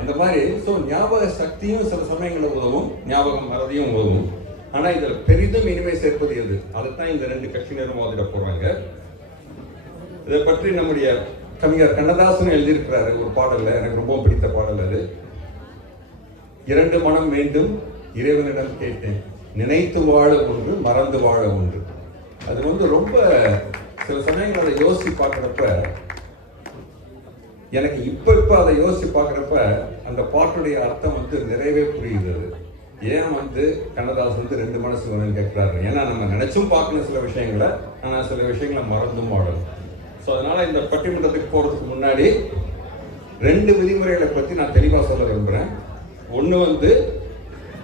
அந்த மாதிரி ஞாபக சக்தியும் சில சமயங்களில் உதவும், ஞாபகம் மறதியும் உதவும். ஆனா இதில் பெரிதும் இனிமை சேர்ப்பது எது? அதைத்தான் இந்த ரெண்டு கட்சியினரும் வாதிட போறாங்க. இதை பற்றி நம்முடைய கவிஞர் கண்ணதாசன் எழுதியிருக்கிறாரு ஒரு பாடல்ல, எனக்கு ரொம்ப பிடித்த பாடல் அது. இரண்டு மனம் வேண்டும் இறைவனிடம் கேட்டேன், நினைத்து வாழ ஒன்று மறந்து வாழ ஒன்று. அது ரொம்ப சில சமயங்கள் அதை யோசிச்சு பார்க்குறப்ப, எனக்கு இப்ப அதை யோசிச்சு பார்க்குறப்ப அந்த பாட்டுடைய அர்த்தம் நிறையவே புரியுது. ஏன் கண்ணதாசன் ரெண்டு மனசு வேணும்னு கேட்குறாரு. ஏன்னா நம்ம நினைச்சும் பார்க்கணும் சில விஷயங்களை, ஆனால் சில விஷயங்களை மறந்தும் வாழணும். ஸோ அதனால இந்த பட்டிமன்றத்துக்கு போகிறதுக்கு முன்னாடி ரெண்டு விதிமுறைகளை பற்றி நான் தெளிவாக சொல்ல விரும்புகிறேன். ஒன்று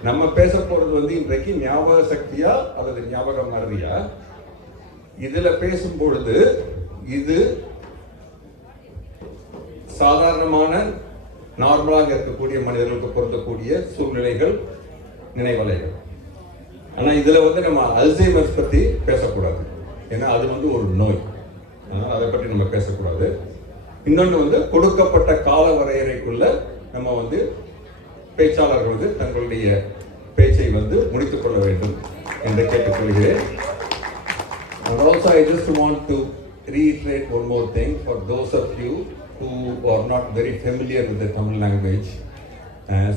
நம்ம பேச போகிறது இன்றைக்கு ஞாபக சக்தியா அல்லது ஞாபக மறதியா. இதில் பேசும்பொழுது இது சாதாரணமான நார்மலாக இருக்கக்கூடிய மனிதர்களுக்கு பொருந்தக்கூடிய சூழ்நிலைகள், நினைவலைகள். ஆனால் இதில் நம்ம அல்சைமர்ஸ் பற்றி பேசக்கூடாது, ஏன்னா அது ஒரு நோய். அதனால் அதை பற்றி நம்ம பேசக்கூடாது. இன்னொன்று கொடுக்கப்பட்ட கால வரையறைக்குள்ள நம்ம பேச்சாளர்கள் தங்களுடைய பேச்சை முடித்துக் கொள்ள வேண்டும் என்று கேட்டுக்கொள்கிறேன். And also I just want to reiterate one more thing for those of you who are not very familiar with the Tamil language.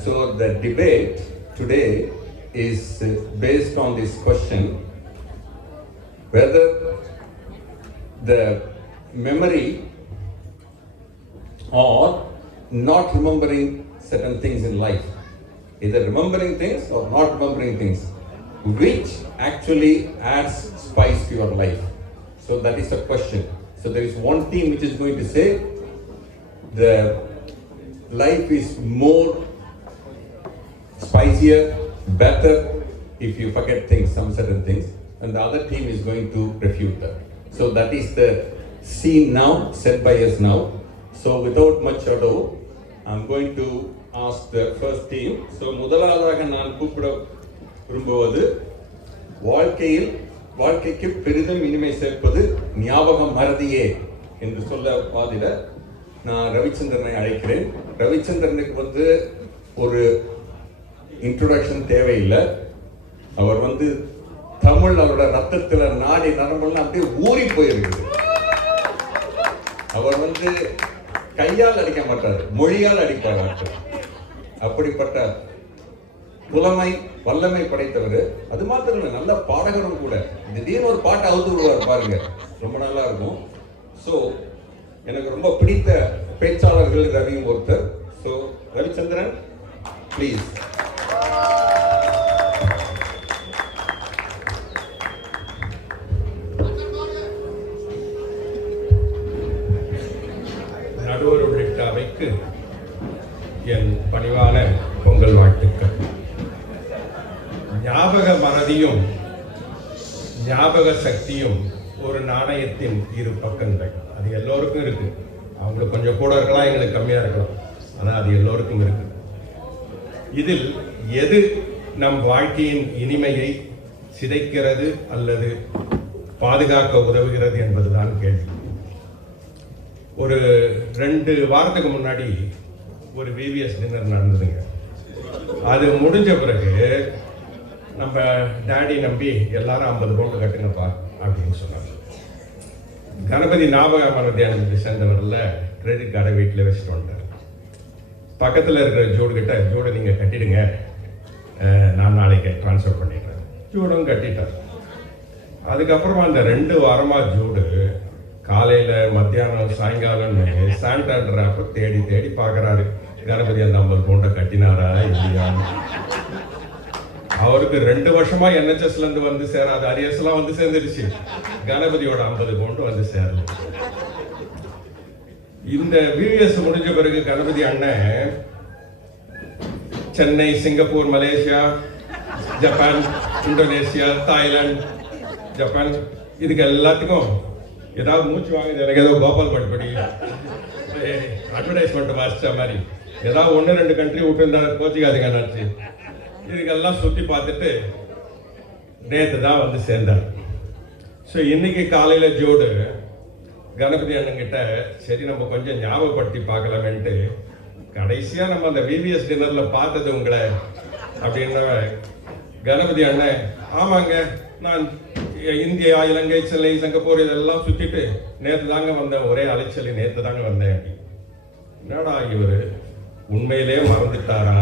So the debate today is based on this question whether the memory or not remembering certain things in life, either remembering things or not remembering things, which actually adds spice to your life. So that is a question. So there is one team which is going to say the life is more spicier, better if you forget things, some certain things, and the other team is going to refute that. So that is the scene now, set by us now. So without much ado, I'm going to ask the first team. So முதலாவதாக நான் கூப்பிட விரும்புவது, வாழ்க்கைக்கு பெரிதும் இனிமை சேர்ப்பது ஞாபகம் மறதியே என்று சொல்ல வாதிட நான் ரவிச்சந்திரனை அழைக்கிறேன். ரவிச்சந்திரனுக்கு ஒரு இன்ட்ரோடக்ஷன் தேவையில்லை. அவர் தமிழ் அவரோட ரத்தத்தில் நாடி நரம்பெல்லாம் அப்படியே ஊறி போயிருக்குது. அவர் கையால் அடிக்க மாட்டார், மொழியால் அடிப்பார். அப்படிப்பட்ட புலமை வல்லமை படைத்தவர். அது மாத்திரம் இல்லை, நல்ல பாடகரும் கூட. திடீர்னு ஒரு பாட்டை அவுத்து விடுவார் பாருங்க, ரொம்ப நல்லா இருக்கும். ஸோ எனக்கு ரொம்ப பிடித்த பேச்சாளர்கள் ரவியும் ஒருத்தர். So Ravichandran please. நடுவர் உள்ளிட்ட அவைக்கு என் பணிவான பொங்கல் வாழ்த்துக்கள். ஞாபக மறதியும் ஞாபக சக்தியும் ஒரு நாணயத்தின் இரு பக்கங்கள். அது எல்லோருக்கும் இருக்கு. அவங்களுக்கு கொஞ்சம் கூட இருக்கலாம், எங்களுக்கு கம்மியா இருக்கலாம், ஆனால் அது எல்லோருக்கும் இருக்கு. இதில் எது நம் வாழ்க்கையின் இனிமையை சிதைக்கிறது அல்லது பாதுகாக்க உதவுகிறது என்பதுதான் கேள்வி. ஒரு 2 வாரத்துக்கு முன்னாடி ஒரு விவிஎஸ் டின்னர் நடந்ததுங்க. அது முடிஞ்ச பிறகு நம்ம டேடி நம்பி எல்லாரும் 50 பவுண்டு கட்டுங்கப்பா அப்படின்னு சொன்னாங்க. கணபதி ஞாபக மறதியானதுக்கு சேர்ந்தவரில் கிரெடிட் கார்டை வீட்டில் வச்சுட்டு வந்தார். பக்கத்தில் இருக்கிற ஜோடு கிட்ட, ஜோடை நீங்கள் கட்டிடுங்க, நான் நாளைக்கு ட்ரான்ஸ்ஃபர் பண்ணிடுறேன். ஜோடும் கட்டிட்டார். அதுக்கப்புறமா அந்த 2 வாரமாக ஜோடு காலையில் மத்தியானம் சாயங்காலம்னு சாண்டாண்டர் அப்போ தேடி தேடி பார்க்குறாரு, கணபதி அந்த 50 பவுண்டை கட்டினாரா இல்லையான்னு. அவருக்கு 2 வருஷமா என்ஹெச்எஸ்ல இருந்து சேராது, அரியர்ஸ் எல்லாம் சேர்ந்துருச்சு. கணபதியோட 50 பவுண்டு சேரல. இந்த விவிஎஸ் முடிஞ்ச பிறகு கணபதி அண்ணன் Chennai, Singapore, Malaysia, Japan, Indonesia, Thailand, Japan, இதுக்கு எல்லாத்துக்கும் ஏதாவது மூச்சு வாங்குது. எனக்கு ஏதோ கோபால் பட்படி அட்வர்டைஸ்மெண்ட் வாசிச்ச மாதிரி ஏதாவது 1-2 கண்ட்ரி விட்டுருந்தாரு, கோச்சிக்காதுங்க நினச்சி இதுக்கெல்லாம் சுற்றி பார்த்துட்டு நேற்று தான் சேர்ந்தார். ஸோ இன்னைக்கு காலையில் ஜோடு கணபதி அண்ணங்கிட்ட சரி நம்ம கொஞ்சம் ஞாபகப்படுத்தி பார்க்கலாமேன்ட்டு கடைசியா நம்ம அந்த விவிஎஸ் டின்னர்ல பார்த்தது உங்களை அப்படின்னா கணபதி அண்ணன், ஆமாங்க நான் இந்தியா, இலங்கை, சிலை, சிங்கப்பூர் இதெல்லாம் சுத்திட்டு நேற்று தாங்க வந்தேன், ஒரே அலைச்சலி, நேற்று தாங்க வந்தேன். என்னடா இவரு உண்மையிலே மறந்துட்டாரா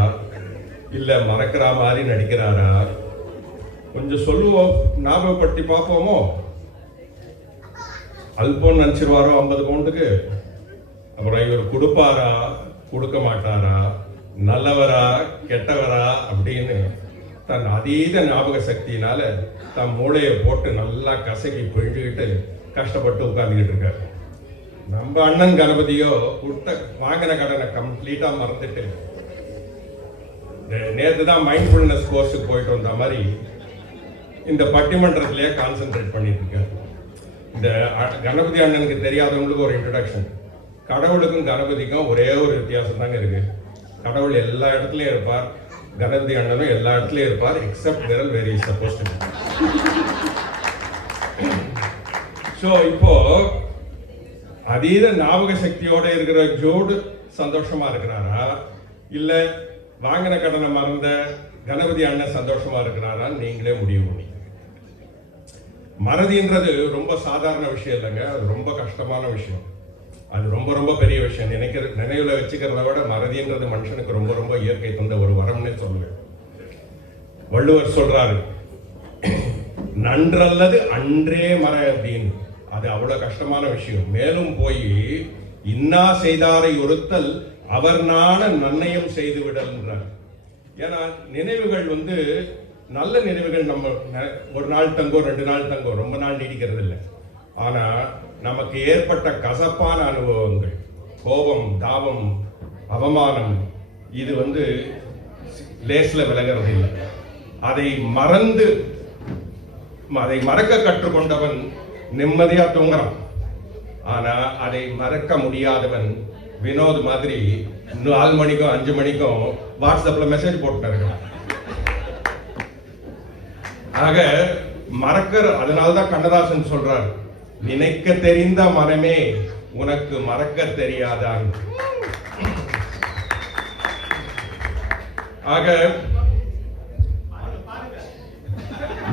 இல்ல மறக்கிற மாதிரி நடிக்கிறாரா? கொஞ்சம் சொல்லுவோம், ஞாபகப்படுத்தி பார்ப்போமோ. அல்போன்னு நினைச்சிருவாரோ 50 பவுண்டுக்கு. அப்புறம் இவர் கொடுப்பாரா கொடுக்க மாட்டாரா, நல்லவரா கெட்டவரா அப்படின்னு தன் அதீத ஞாபக சக்தியினால தன் மூளையை போட்டு நல்லா கசக்கி பிழிஞ்சுக்கிட்டு கஷ்டப்பட்டு உட்கார்ந்துக்கிட்டு இருக்காரு. நம்ம அண்ணன் கணபதியோ வாங்கின கடனை கம்ப்ளீட்டா மறந்துட்டு நேற்று தான் மைண்ட்ஃபுல்னஸ் கோர்ஸுக்கு போயிட்டு வந்த மாதிரி இந்த பட்டிமன்றத்திலேயே கான்சென்ட்ரேட் பண்ணிட்டு இருக்காரு. இந்த கணபதி அண்ணனுக்கு தெரியாதவங்களுக்கு ஒரு இன்ட்ரடக்ஷன். கடவுளுக்கும் கணபதிக்கும் ஒரே ஒரு வித்தியாசம் தாங்க இருக்கு. கடவுள் எல்லா இடத்துலயும் இருப்பார், கணபதி அண்ணனும் எல்லா இடத்துலயும் இருப்பார், எக்ஸப்ட் விரல் where is supposed to be. So இப்போ அதீத ஞாபக சக்தியோட இருக்கிற ஜோடு சந்தோஷமா இருக்கிறாரா இல்ல வாங்கின கடனை மறந்த கணபதி அண்ணன் சந்தோஷமா இருக்கிறாரா நீங்களே முடிவு பண்ணி. மறதின்றது ரொம்ப சாதாரண விஷயம் இல்லைங்க, அது ரொம்ப கஷ்டமான விஷயம். அது ரொம்ப ரொம்ப பெரிய விஷயம். நினைவுல வச்சுக்கிறத விட மறதின்றது மனுஷனுக்கு ரொம்ப ரொம்ப இயற்கை தந்த ஒரு வரம்னே சொல்லுவேன். வள்ளுவர் சொல்றாரு, நன்றல்லது அன்றே மற அப்படின்னு. அது அவ்வளவு கஷ்டமான விஷயம். மேலும் போய் இன்னா செய்தாரை ஒருத்தல் அவர் நாண நன்னயம் செய்து விடல்ன்றார். ஏன்னா நினைவுகள் நல்ல நினைவுகள் நம்ம ஒரு நாள் தங்கோ 2 நாள் தங்கோ ரொம்ப நாள் நீடிக்கிறது இல்லை. ஆனா நமக்கு ஏற்பட்ட கசப்பான அனுபவங்கள், கோபம், தாபம், அவமானம், இது லேஸ்ல விலகிறது இல்லை. அதை மறக்க கற்றுக்கொண்டவன் நிம்மதியா தூங்குறான். ஆனா அதை மறக்க முடியாதவன் வினோத் மாதிரி 4 மணிக்கும் 5 மணிக்கும் வாட்ஸ்அப்ல மெசேஜ் போட்டு இருக்கான். ஆக அதனால்தான் கண்ணதாசன் சொல்றார், நினைக்க தெரிந்த மனமே உனக்கு மறக்க தெரியாதான். ஆக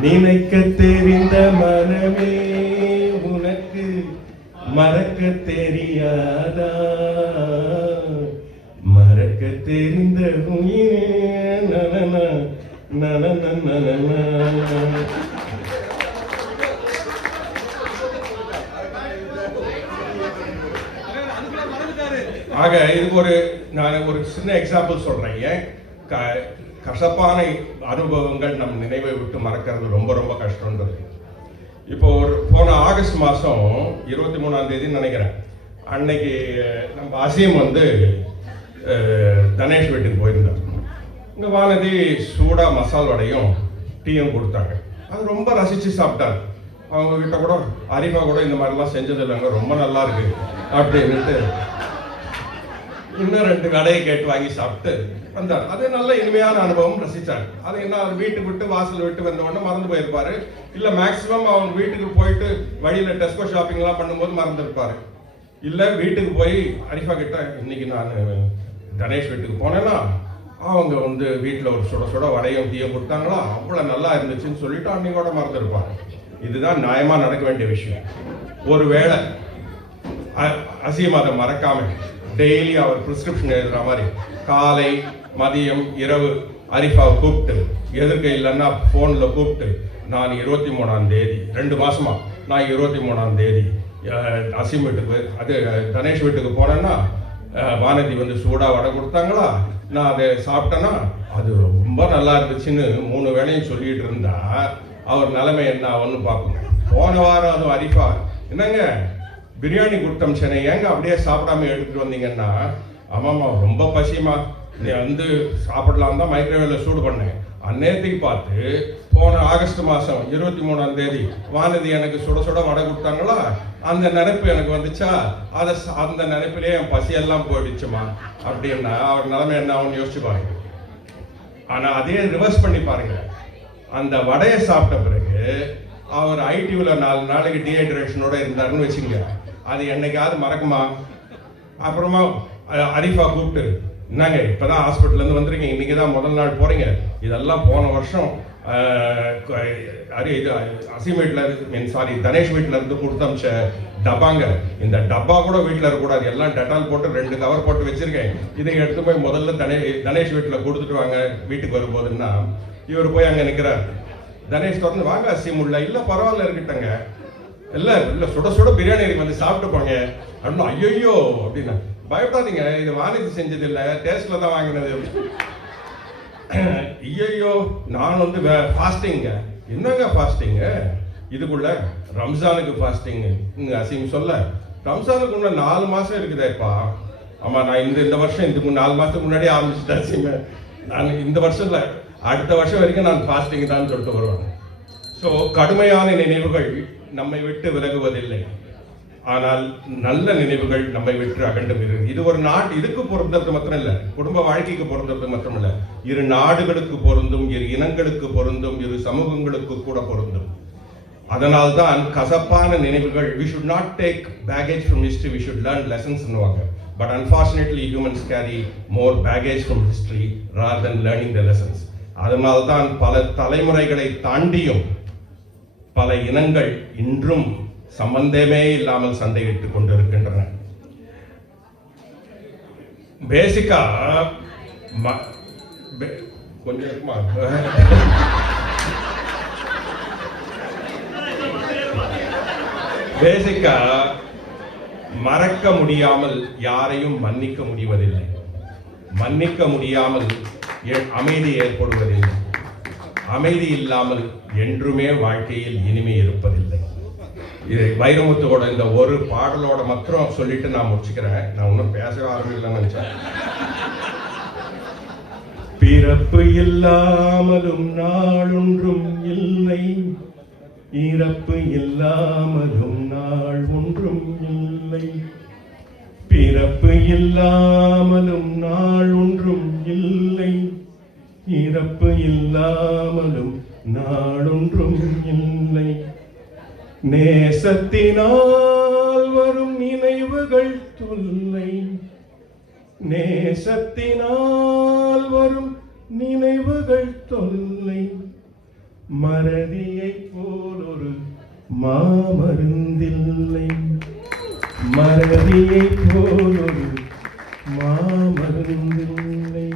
நினைக்க தெரிந்த மனமே உனக்கு மறக்க தெரியாதா, மறக்க தெரிந்த ஆக இதுக்கு நான் ஒரு சின்ன எக்ஸாம்பிள் சொல்றேன். ஏன் கசப்பான அனுபவங்கள் நம் நினைவை விட்டு மறக்கிறது ரொம்ப ரொம்ப கஷ்டம்ன்றது. இப்போ போன ஆகஸ்ட் மாதம் 23ஆம் தேதி நினைக்கிறேன், அன்னைக்கு நம்ம அசீம் தனேஷ் வீட்டுக்கு போயிருந்தார். இங்கே வானதி சூடா மசால் வடையும் டீயும் கொடுத்தாங்க. அது ரொம்ப ரசித்து சாப்பிட்டாங்க. அவங்க கிட்ட கூட அரிஃபா கூட இந்த மாதிரிலாம் செஞ்சது இல்லைங்க, ரொம்ப நல்லா இருக்கு அப்படின்ட்டு இன்னும் 2 கடையை கேட்டு வாங்கி சாப்பிட்டு வந்தார். அது நல்ல இனிமையான அனுபவம், ரசிச்சாங்க. அது என்ன, வீட்டுக்கு விட்டு வாசல் விட்டு வந்த உடனே மறந்து போயிருப்பாரு. இல்ல மேக்சிமம் அவங்க வீட்டுக்கு போயிட்டு வழியில டெஸ்கோ ஷாப்பிங் எல்லாம் பண்ணும்போது மறந்துருப்பாரு. இல்ல வீட்டுக்கு போய் அரிஃபா கிட்ட இன்னைக்கு நான் கணேஷ் வீட்டுக்கு போனேன்னா அவங்க வீட்டில் ஒரு சுட சுட வடையும் டீயும் கொடுத்தாங்களா, அவ்வளோ நல்லா இருந்துச்சுன்னு சொல்லிட்டு அன்னைக்கோட மறந்துருப்பாங்க. இதுதான் நியாயமா நடக்க வேண்டிய விஷயம். ஒருவேளை அசீம் அதை மறக்காம டெய்லி அவர் பிரிஸ்கிரிப்ஷன் எழுதுற மாதிரி காலை மதியம் இரவு அரிஃபாவை கூப்பிட்டு, எதிர்க்க இல்லைன்னா ஃபோனில் கூப்பிட்டு, நான் 23ஆம் தேதி 2 மாசமா நான் 23ஆம் தேதி அசீம் வீட்டுக்கு கணேஷ் வீட்டுக்கு போனேன்னா வானதி சூடா வடை கொடுத்தாங்களா, நான் அதை சாப்பிட்டேன்னா அது ரொம்ப நல்லா இருந்துச்சுன்னு 3 வேளையும் சொல்லிட்டு இருந்தா அவர் நிலைமை என்ன ஆகும்னு பார்ப்போம். போன வாரம் அது அரிஃபா, என்னங்க பிரியாணி கொடுத்தம் சென்னை ஏங்க அப்படியே சாப்பிடாம எடுத்துட்டு வந்தீங்கன்னா, ஆமாம்மா ரொம்ப பசிமா, நீ சாப்பிடலாம் தான் மைக்ரோவேவ்ல சூடு பண்ணேன். அந்நேரத்துக்கு பார்த்து போன ஆகஸ்ட் மாதம் 23ஆம் தேதி வானதி எனக்கு சுட சுட வடை கொடுத்தாங்களா, அந்த நினைப்பு எனக்கு வந்துச்சா, அந்த நினைப்பிலே என் பசியெல்லாம் போயிடுச்சுமா அப்படின்னா அவர் நிலைமை என்ன ஆகும்னு யோசிச்சு பாருங்க. ஆனா அதே ரிவர்ஸ் பண்ணி பாருங்க, அந்த வடையை சாப்பிட்ட பிறகு அவர் ஐடியூல 4 நாளைக்கு டீஹைட்ரேஷனோட இருந்தாருன்னு வச்சுங்க, அது என்னைக்காவது மறக்குமா? அப்புறமா அரிஃபா கூப்பிட்டு, என்னங்க இப்பதான் ஹாஸ்பிட்டல்ல இருந்து வந்திருக்கீங்க, இன்னைக்கு தான் முதல் நாள் போறீங்க. இதெல்லாம் போன வருஷம் அசீம் வீட்டில் சாரி தனேஷ் வீட்டில் இருந்து கொடுத்து அமிச்ச டப்பாங்க. இந்த டப்பா கூட வீட்டில் இருக்கக்கூடாது, எல்லாம் டெட்டால் போட்டு 2 கவர் போட்டு வச்சிருக்கேன். இதை எடுத்து போய் முதல்ல தனேஷ் வீட்டில் கொடுத்துட்டு வாங்க வீட்டுக்கு வரும்போதுன்னா, இவர் போய் அங்கே நிற்கிறார். தனேஷ் திறந்து வாங்க அசீம் உள்ள. இல்லை பரவாயில்ல இருக்கட்டங்க, இல்லை இல்லை சுட சுட பிரியாணி வந்து சாப்பிட்டு போங்க அப்படின்னா. ஐயோ அப்படின்னா பயப்படாதீங்க, இது வானதி செஞ்சது இல்லை, டேஸ்ட்ல தான் வாங்கினது. ஐயோ நான் வந்து ஃபாஸ்டிங்க. என்னங்க ஃபாஸ்டிங்கு இதுக்குள்ள? ரம்ஜானுக்கு ஃபாஸ்டிங் அசீம் சொல்ல. ரம்ஜானுக்கு இன்னும் 4 மாசம் இருக்குதேப்பா. ஆமா நான் இந்த வருஷம் இதுக்கு 4 மாசத்துக்கு முன்னாடி ஆரம்பிச்சுட்டேன் அசீம். நான் இந்த வருஷம் இல்லை, அடுத்த வருஷம் வரைக்கும் நான் ஃபாஸ்டிங் தான் சொல்லிட்டு வருவேன். ஸோ கடுமையான நினைவுகள் நம்மை விட்டு விலகுவதில்லை, ஆனால் நல்ல நினைவுகள் நம்மை விட்டு அகண்டு வருகிறது. இது ஒரு இதுக்கு பொருந்தது மாத்திரம் இல்லை, குடும்ப வாழ்க்கைக்கு பொருந்தது மாத்திரம் இல்லை, இரு நாடுகளுக்கு பொருந்தும், இரு இனங்களுக்கு பொருந்தும், இரு சமூகங்களுக்கு கூட பொருந்தும். அதனால்தான் கசப்பான நினைவுகள், we should not take baggage from history, we should learn lessons ன்னுவாங்க. But unfortunately humans carry more baggage from history rather than learning the lessons. அதனால்தான் பல தலைமுறைகளை தாண்டியும் பல இனங்கள் இன்றும் சம்பந்தமே இல்லாமல் சண்டையிட்டுக் கொண்டிருக்கின்றன. பேசிக்கா கொஞ்சம் இருக்குமா? பேசிக்கா மறக்க முடியாமல் யாரையும் மன்னிக்க முடிவதில்லை, மன்னிக்க முடியாமல் அமைதி ஏற்படுவதில்லை, அமைதி இல்லாமல் என்றுமே வாழ்க்கையில் இனிமை இருப்பதில்லை. இது வைரமுத்துவோட இந்த ஒரு பாடலோட மாத்திரம் சொல்லிட்டு நான் முடிச்சுக்கிறேன். நான் ஒன்றும் பேசவே ஆரம்பிக்கலன்னு நினைச்சேன். பிறப்பு இல்லாமலும் நாளொன்றும் இல்லை, இறப்பு இல்லாமலும் நாள் ஒன்றும் இல்லை. பிறப்பு இல்லாமலும் நாள் ஒன்றும் இல்லை, இறப்பு இல்லாமலும் நாளொன்றும் இல்லை. நேசத்தினால் வரும் நினைவுகள் தொல்லை, நேசத்தினால் வரும் நினைவுகள் தொல்லை. மறதியை போல் ஒரு மாமருந்தில்லை, மறதியை போல் ஒரு மாமருந்தில்லை,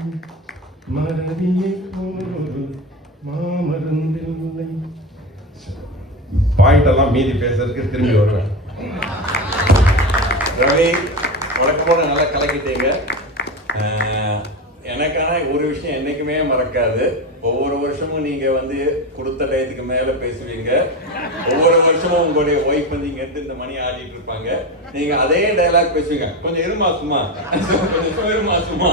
மறதியை போல் ஒரு மாமருந்தில்லை. பாயிண்ட் எல்லாம் மீதி பேசுறதுக்கு திரும்பி வருவேன். ரவி வழக்கமான நல்லா கலக்கிட்டீங்க. எனக்கான ஒரு விஷயம் என்னைக்குமே மறக்காது. ஒவ்வொரு வருஷமும் நீங்க வந்து கொடுத்த டயத்துக்கு மேல பேசுவீங்க. ஒவ்வொரு வருஷமும் உங்களுடைய ஒய்ஃப் வந்து இங்க எடுத்து இந்த மணி ஆடிட்டு இருப்பாங்க. நீங்க அதே டயலாக் பேசுவீங்க. கொஞ்சம் இருமா சும்மா, கொஞ்சம் இருமா சும்மா.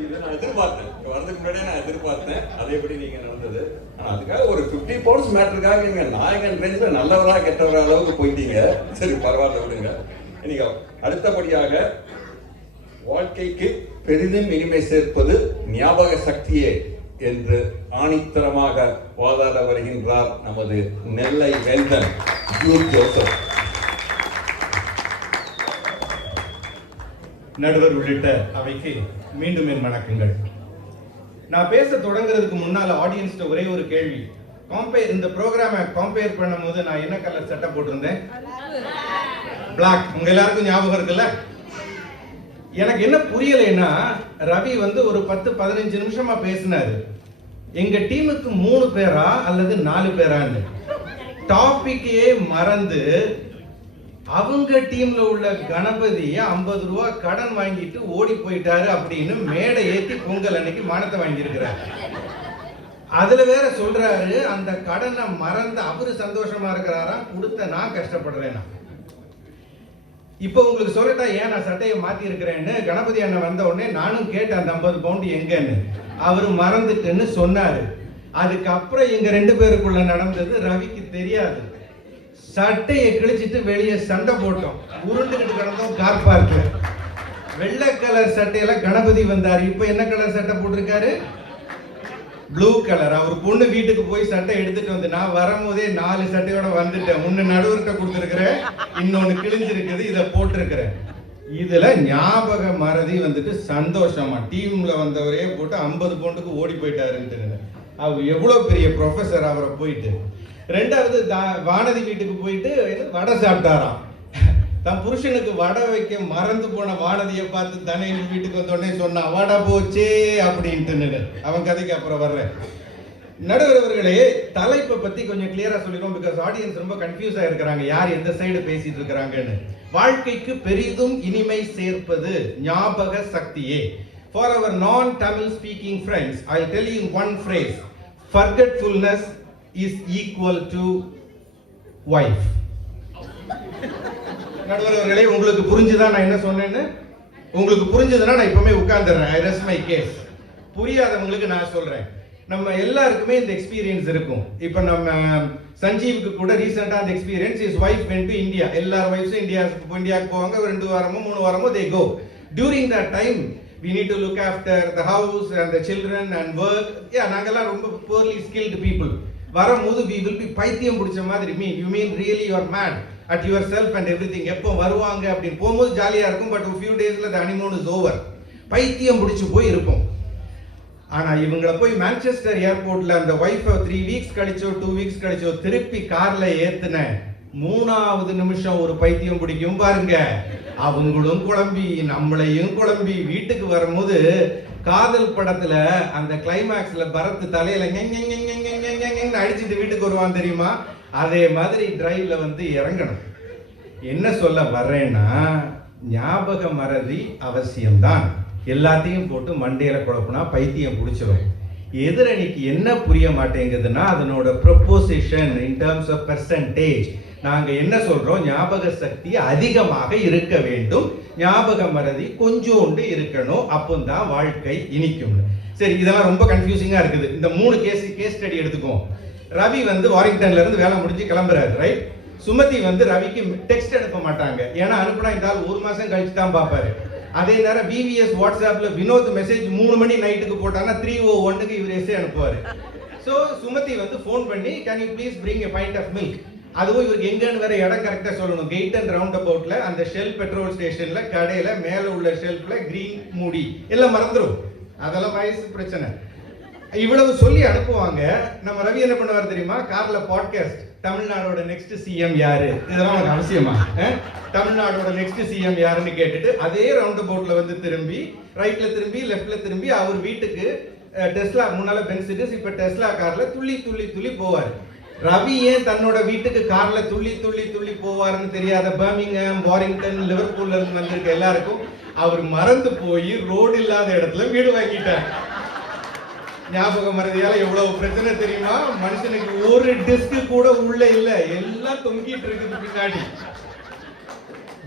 இதை நான் எதிர்பார்த்தேன், வரதுக்கு முன்னாடியே நான் எதிர்பார்த்தேன். அதேபடி நீங்க நடந்தது. ஆனா அதுக்காக ஒரு 50 பவுண்ட்ஸ் மேட்டருக்காக நீங்க நாயகன் ரேஞ்சில் நல்லவரா கெட்டவரா அளவுக்கு போயிட்டீங்க. சரி பரவாயில்ல விடுங்க. நீங்க அடுத்தபடியாக வாழ்க்கைக்கு பெரிதும் இனிமை சேர்ப்பது ஞாபக சக்தியே என்று ஆணித்தரமாக வாதாட வருகின்றார் நமது நெல்லை வேந்தன் ஜோசப். நடுவர் உள்ளிட்ட அவைக்கு மீண்டும் என் வணக்கங்கள். நான் பேச தொடங்குறதுக்கு முன்னால ஆடியன்ஸ்ட ஒரே ஒரு கேள்வி. இந்த ப்ரோக்ராமை கம்பேர் பண்ணும்போது நான் என்ன கலர் சட்டை போட்டிருந்தேன்? பிளாக். உங்க எல்லாருக்கும் ஞாபகம் இருக்குல்ல? எனக்கு என்ன புரியலைன்னா, ரவி வந்து ஒரு 10-15 நிமிஷமா பேசினாரு. எங்க டீமுக்கு 3 பேரா அல்லது 4 பேரான்னு டாபிக்கையே மறந்து அவங்க டீம்ல உள்ள கணபதிய 50 ரூபாய் கடன் வாங்கிட்டு ஓடி போயிட்டாரு அப்படின்னு மேடை ஏத்தி பொங்கல் அன்னைக்கு மானத்தை வாங்கி இருக்கிறாரு. அதுல வேற சொல்றாரு அந்த கடனை மறந்து அவரு சந்தோஷமா இருக்கிறாராம், கொடுத்த நான் கஷ்டப்படுறேன்னா. இப்ப உங்களுக்கு சொல்லட்டா ஏன் நான் சட்டையை மாத்தி இருக்கிறேன்னு. கணபதி அண்ணன் வந்த உடனே நானும் கேட்டேன் அந்த 50 பவுண்ட் எங்கன்னு. அவரு மறந்துட்டுன்னு சொன்னாரு. அதுக்கப்புறம் எங்க 2 பேருக்குள்ள நடந்தது ரவிக்கு தெரியாது. சட்டையை கிழிச்சிட்டு வெளியே சண்டை போட்டோம், உருண்டுகிட்டு கிடந்தோம் கார் பார்க்ல. வெள்ளை கலர் சட்டையில கணபதி வந்தாரு. இப்ப என்ன கலர் சட்டை போட்டிருக்காரு? Blue colour. அவர் பொண்ணு வீட்டுக்கு போய் சட்டை எடுத்துட்டு வந்து நான் வரும்போதே 4 சட்டையோட வந்துட்டேன். ஒன்னு நடுவர்கிட்ட கொடுத்துருக்கிறேன், இன்னொன்னு கிழிஞ்சிருக்குது, இதை போட்டிருக்கிறேன். இதுல ஞாபக மறதி வந்துட்டு சந்தோஷமா டீம்ல வந்தவரே போட்டு 50 பவுண்டுக்கு ஓடி போயிட்டாருன்னு. அவர் எவ்வளவு பெரிய ப்ரொஃபசர் அவரை போயிட்டு. ரெண்டாவது வானதி வீட்டுக்கு போயிட்டு வடை சாப்பிட்டாராம். தன் புருஷனுக்கு வடை வைக்க மறந்து போன வானதியை பார்த்து தனேஷ் வீட்டுக்கு வந்தோடனே சொன்னான் வடை போச்சே அப்படின்ட்டு. அவன் கதைக்கு அப்புறம் வர்றேன். நடுவர்களே, தலைப்பை பத்தி கொஞ்சம் கிளியரா சொல்லிடுவோம். பிகாஸ் ஆடியன்ஸ் ரொம்ப கன்ஃபியூஸா இருக்கிறாங்க, யார் எந்த சைடு பேசிட்டு இருக்கிறாங்கன்னு. வாழ்க்கைக்கு பெரிதும் இனிமை சேர்ப்பது ஞாபக சக்தியே. For our non-Tamil speaking friends, I'll tell you in one phrase: forgetfulness is equal to wife. நடுவர்களே, உங்களுக்கு புரிஞ்சுதான் நான் என்ன சொன்னேன்னு? உங்களுக்கு புரிஞ்சதுன்னா நான் இப்பவுமே உட்கார்ந்துடுறேன். I rest my case. புரியாதவங்களுக்கு நான் சொல்றேன். நம்ம எல்லாருக்குமே இந்த எக்ஸ்பீரியன்ஸ் இருக்கும். இப்போ நம்ம சஞ்சீவுக்கு கூட ரீசெண்டா அந்த experience, is wife went to India. எல்லார் வைஃப்ஸும் இந்தியாவுக்கு போவாங்க. 2 வாரமோ 3 வாரமோ they go. During that time we need to look after the house and the children and work. நாங்கெல்லாம் ரொம்ப poorly skilled people. வரும்போது we will be பைத்தியம் பிடிச்ச மாதிரி. You mean really you are mad at yourself and everything. எப்போ வருவாங்க அப்படின்னு போகும்போது ஜாலியா இருக்கும். But few daysல the honeymoon is over. பைத்தியம் பிடிச்சு போய் இருப்போம். ஆனா இவங்களை போய் மான்செஸ்டர் ஏர்போர்ட்ல அந்த வைஃபை 3 வீக்ஸ் கழிச்சோ 2 வீக்ஸ் கழிச்சோ திருப்பி கார்ல ஏத்துன 3வது நிமிஷம் ஒரு பைத்தியம் பிடிக்கும் பாருங்க. அவங்களும் குழம்பி நம்மளையும் குழம்பி வீட்டுக்கு வரும்போது காதல் படத்துல அந்த கிளைமாக்ஸ்ல பரத் தலையில அடிச்சுட்டு வீட்டுக்கு வருவான் தெரியுமா? அதே மாதிரி டிரைவ்ல வந்து இறங்கணும். என்ன சொல்ல வர்றேன்னா, ஞாபக மறதி அவசியம்தான். எல்லாத்தையும் போட்டு மண்டையில குழப்பினா பைத்தியம் பிடிச்சிரும். எதிரணிக்கு என்ன புரிய மாட்டேங்குதுன்னா அதனோட proposition in terms of percentage. நாங்க என்ன சொல்றோம்? ஞாபக சக்தி அதிகமாக இருக்க வேண்டும், ஞாபக மறதி கொஞ்சோண்டு இருக்கணும், அப்போதான் வாழ்க்கை இனிக்கும். சரி, இதெல்லாம் ரொம்ப கன்ஃபியூசிங்கா இருக்குது. இந்த 3 கேஸ் ஸ்டடி எடுத்துக்கோம். ரவி வந்து வாரிங்டன்ல இருந்து வேலை முடிஞ்சு கிளம்புறாரு, ரைட்? சுமதி வந்து ரவிக்கு டெக்ஸ்ட் அனுப்ப மாட்டாங்க, ஏன்னா அனுப்புனா இந்த ஆள் 1 மாசம் கழிச்சு தான் பார்ப்பாரு. அதே நேரம் விவிஎஸ் வாட்ஸ்அப்ல வினோத் மெசேஜ் 3 மணி நைட்டுக்கு போட்டாங்கன்னா 3:01க்கு இவர் எஸ்ஏ அனுப்புவாரு. ஸோ சுமதி வந்து ஃபோன் பண்ணி can you please bring a pint of milk. அதுவும் இவருக்கு எங்கன்னு வேற இடம் கரெக்டா சொல்லணும். கெய்ட் அண்ட் ரவுண்ட் அபவுட்ல அந்த ஷெல் பெட்ரோல் ஸ்டேஷன்ல கடையில மேல உள்ள ஷெல்ஃப்ல கிரீன் மூடி எல்லாம் மறந்துடும். அதெல்லாம் வயசு பிரச்சனை. இவ்வளவு சொல்லி அனுப்புவாங்க. நம்ம ரவி என்ன பண்ணுவார் தெரியுமா? கார்ல பாட்காஸ்ட், தமிழ்நாடோட நெக்ஸ்ட் சிஎம் யாரு, இதெல்லாம் எனக்கு அவசியமா? தமிழ்நாடோட நெக்ஸ்ட் சிஎம் யாருன்னு கேட்டுட்டு அதே ரவுண்ட் அபவுட்ல வந்து திரும்பி ரைட்ல திரும்பி லெஃப்ட்ல திரும்பி அவர் வீட்டுக்கு டெஸ்லா, முன்னால பென்சிடஸ், இப்ப டெஸ்லா கார்ல துள்ளி துள்ளி துள்ளி போவார். ரவி ஏன் தன்னோட வீட்டுக்கு கார்ல துள்ளி துள்ளி துள்ளி போவாருன்னு தெரியாத பர்மிங்ஹாம், வாரிங்டன், லிவர்பூல்ல இருந்து வந்திருக்க எல்லாருக்கும் அவர் மறந்து போய் ரோடு இல்லாத இடத்துல வீடு வாங்கிட்டார். ஞாபக மறதியால எவ்வளவு பிரச்சனை தெரியுமா? மனுஷனுக்கு ஒரு டிஸ்க் கூட உள்ள இல்ல, எல்லாம் தொங்கிட்டு இருக்குது பின்னாடி.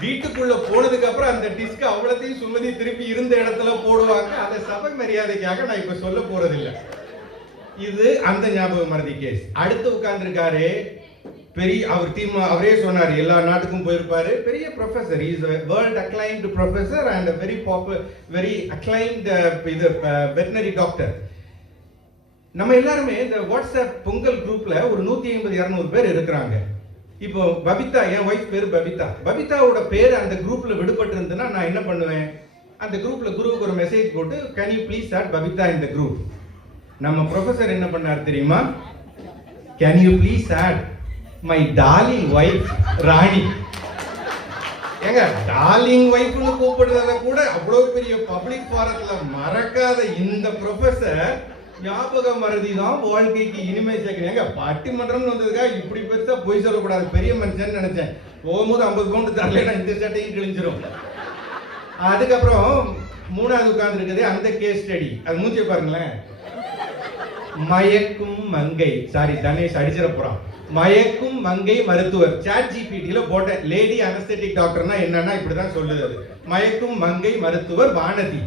வீட்டுக்குள்ள போனதுக்கு அப்புறம் அந்த டிஸ்க் அவ்வளத்தையும் சுமதி திருப்பி இருந்த இடத்துல போடுவாங்க. அதை சபை மரியாதைக்காக நான் இப்ப சொல்ல போறது இல்ல. இது அந்த ஞாபக மறதி கேஸ். அடுத்து உட்கார்ந்துருக்காரு பெரிய, அவர் டீம் அவரே சொன்னார், எல்லா நாட்டுக்கும் போயிருப்பாரு, பெரிய professor, is world acclaimed professor and very acclaimed இது வெட்டனரி டாக்டர். நம்ம எல்லாருமே இந்த வாட்ஸ்அப் பொங்கல் குரூப்ல ஒரு 150-200 பேர் இருக்கிறாங்க. இப்போ பபிதா, என் ஒய்ஃப் பேர் பபிதா, பபிதாவோட பேர் அந்த குரூப்ல விடுபட்டு இருந்ததுன்னா நான் என்ன பண்ணுவேன்? அந்த குரூப்ல குருவுக்கு ஒரு மெசேஜ் போட்டு can you please add Babita in the group. நம்ம ப்ரொஃபசர் என்ன பண்ணார் தெரியுமா? Can you please add my darling wife Rani. ஏங்க, டார்லிங் ஒய்ஃப்னு கூப்பிடுறத கூட அவ்வளவு பெரிய பப்ளிக் ஃபாரத்துல மறக்காத இந்த ப்ரொஃபசர் ஞாபக மறதி தான் வாழ்க்கைக்கு இனிமை சேர்க்கிறேங்க. பட்டிமன்றம் வந்ததுக்காக இப்படி பெருசா போய் சொல்லக்கூடாது, பெரிய மனுஷன் நினைச்சேன். போகும்போது 50 பவுண்டு தரலைன்னா இந்த சட்டையும் கிழிஞ்சிரும். அதுக்கப்புறம் 3வது உட்கார்ந்து இருக்குது அந்த கேஸ் ஸ்டடி. அது மூஞ்சி பாருங்களேன். மயக்கும் மங்கை, சாரி தனேஷ் அடிச்சிட போறான். மயக்கும் மங்கை மருத்துவர். சாட் ஜிபிடில போட்டேன், லேடி அனஸ்தெட்டிக் டாக்டர்னா என்னன்னா இப்படிதான் சொல்லுது. மயக்கும் மங்கை மருத்துவர் வானதி.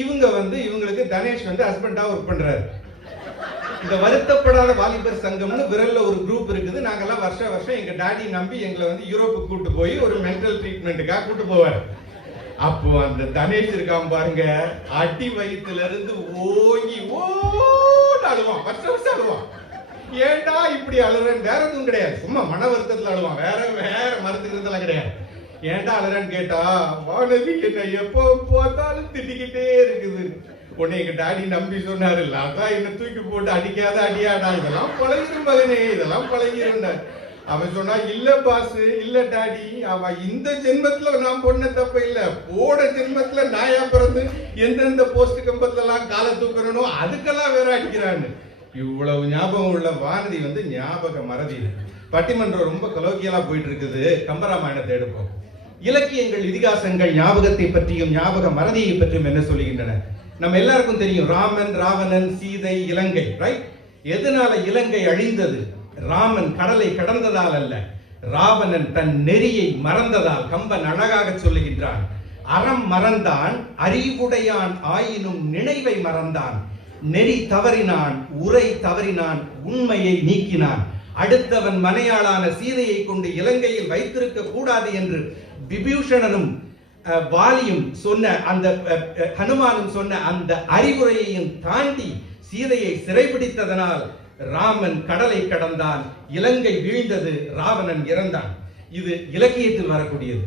இவங்க வந்து இவங்களுக்கு தனேஷ் வந்து ஹஸ்பண்டா ஒர்க் பண்றாரு. இந்த வருத்தப்படாத வாலிபர் சங்கம்னு விரல்ல ஒரு குரூப் இருக்குது. நாங்கெல்லாம் வருஷம் எங்க டாடி நம்பி எங்களை வந்து யூரோப்புக்கு கூட்டு போய் ஒரு மென்டல் ட்ரீட்மெண்ட்டுக்காக கூட்டு போவார். அப்போ அந்த தனேஷ் இருக்காம பாருங்க, அடி வயிற்றுல இருந்து ஓங்கி அழுவான். வருஷம் அழுவான். ஏண்டா இப்படி அழுறேன்? வேற எதுவும் கிடையாது, சும்மா மன வருத்தத்துல அழுவான். வேற மருத்துக்கிறதுலாம் கிடையாது. ஏன்டா அழறான்னு கேட்டா, வானதி என்ன எப்போ பார்த்தாலும் திட்டிக்கிட்டே இருக்குது. உன்னை எங்க டாடி நம்பி சொன்னாரு, அதான் என்ன தூக்கி போட்டு அடிக்காத அடியாடா, இதெல்லாம் பழகிரும் மகனே, இதெல்லாம் பழகிருந்த. அவன் சொன்னா, இல்ல பாஸ், இல்ல டாடி, அவன் இந்த ஜென்மத்துல நான் பொண்ண தப்ப இல்ல, போட ஜென்மத்துல நாயா பிறந்து எந்தெந்த போஸ்ட் கம்பத்துல எல்லாம் காலை தூக்கணும் அதுக்கெல்லாம் வேற அடிக்கிறான்னு. இவ்வளவு ஞாபகம் உள்ள வானதி ஞாபக மறதி. பட்டிமன்றம் ரொம்ப கலோக்கியலா போயிட்டு இருக்குது. கம்பராமாயணத்தை எடுப்போம். இலக்கியங்கள், இதிகாசங்கள் ஞாபகத்தை பற்றியும் ஞாபக மறதியை பற்றியும் என்ன சொல்லுகின்றன? நம்ம எல்லாருக்கும் தெரியும், ராமன், ராவணன், சீதை, இலங்கை, ரைட்? எதனால இலங்கை அழிந்தது? ராமன் கடலை கடந்ததால் அல்ல, ராவணன் தன் நெறியை மறந்ததால். கம்பன் அழகாக சொல்லுகின்றான், அறம் மறந்தான் அறிவுடையான் ஆயினும் நினைவை மறந்தான், நெறி தவறினான் உரை தவறினான் உண்மையை நீக்கினான், அடுத்தவன் மனையாளான சீதையை கொண்டு இலங்கையில் வைத்திருக்க கூடாது என்று விபீஷணனும் வாலியும் சொன்ன அந்த ஹனுமானும் சொன்ன அந்த அறிவுரையையும் தாண்டி சீதையை சிறைபிடித்ததனால் ராமன் கடலை கடந்தான், இலங்கை வீழ்ந்தது, ராவணன் இறந்தான். இது இலக்கியத்தில் வரக்கூடியது.